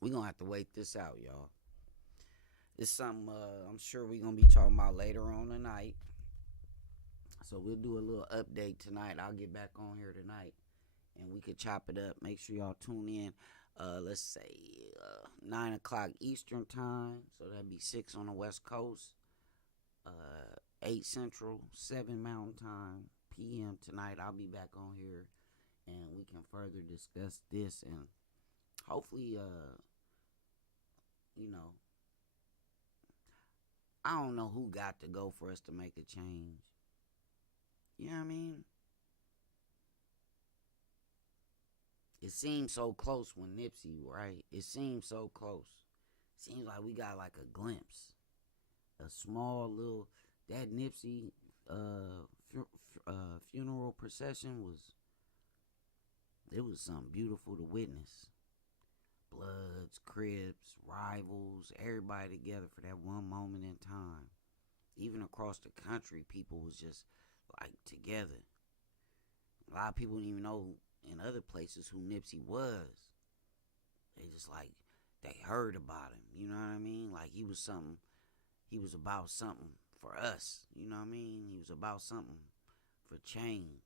we gonna have to wait this out, y'all. It's something I'm sure we're gonna be talking about later on tonight. So we'll do a little update tonight. I'll get back on here tonight and we could chop it up. Make sure y'all tune in. Let's say 9 o'clock Eastern time. So that'd be 6 on the West Coast. 8 Central, 7 Mountain Time, PM tonight. I'll be back on here and we can further discuss this, and hopefully I don't know who got to go for us to make a change. You know what I mean? It seems so close when Nipsey, right? It seems so close. Seems like we got like a glimpse. A small little, that Nipsey funeral procession it was something beautiful to witness. Bloods, Crips, rivals, everybody together for that one moment in time. Even across the country, people was just like together. A lot of people didn't even know in other places who Nipsey was. They just like, they heard about him, you know what I mean? Like he was about something for us, you know what I mean? He was about something for change.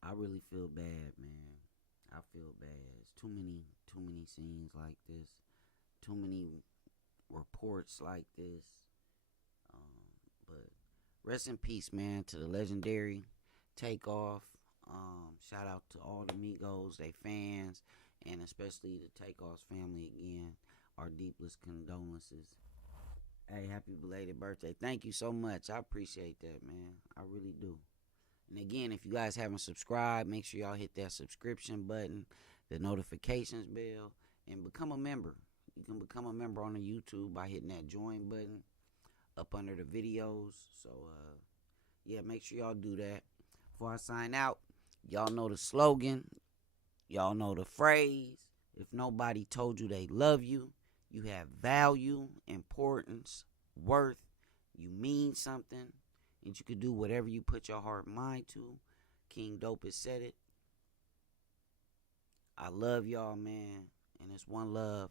I really feel bad, man. I feel bad. It's too many scenes like this. Too many reports like this. But rest in peace, man, to the legendary Takeoff. Shout out to all the Migos, they fans, and especially the Takeoff's family again. Our deepest condolences. Hey, happy belated birthday. Thank you so much. I appreciate that, man. I really do. And again, if you guys haven't subscribed, make sure y'all hit that subscription button, the notifications bell, and become a member. You can become a member on the YouTube by hitting that join button up under the videos. So, yeah, make sure y'all do that. Before I sign out, y'all know the slogan. Y'all know the phrase. If nobody told you they love you, you have value, importance, worth, you mean something, and you can do whatever you put your heart and mind to. King Dopest said it. I love y'all, man, and it's one love.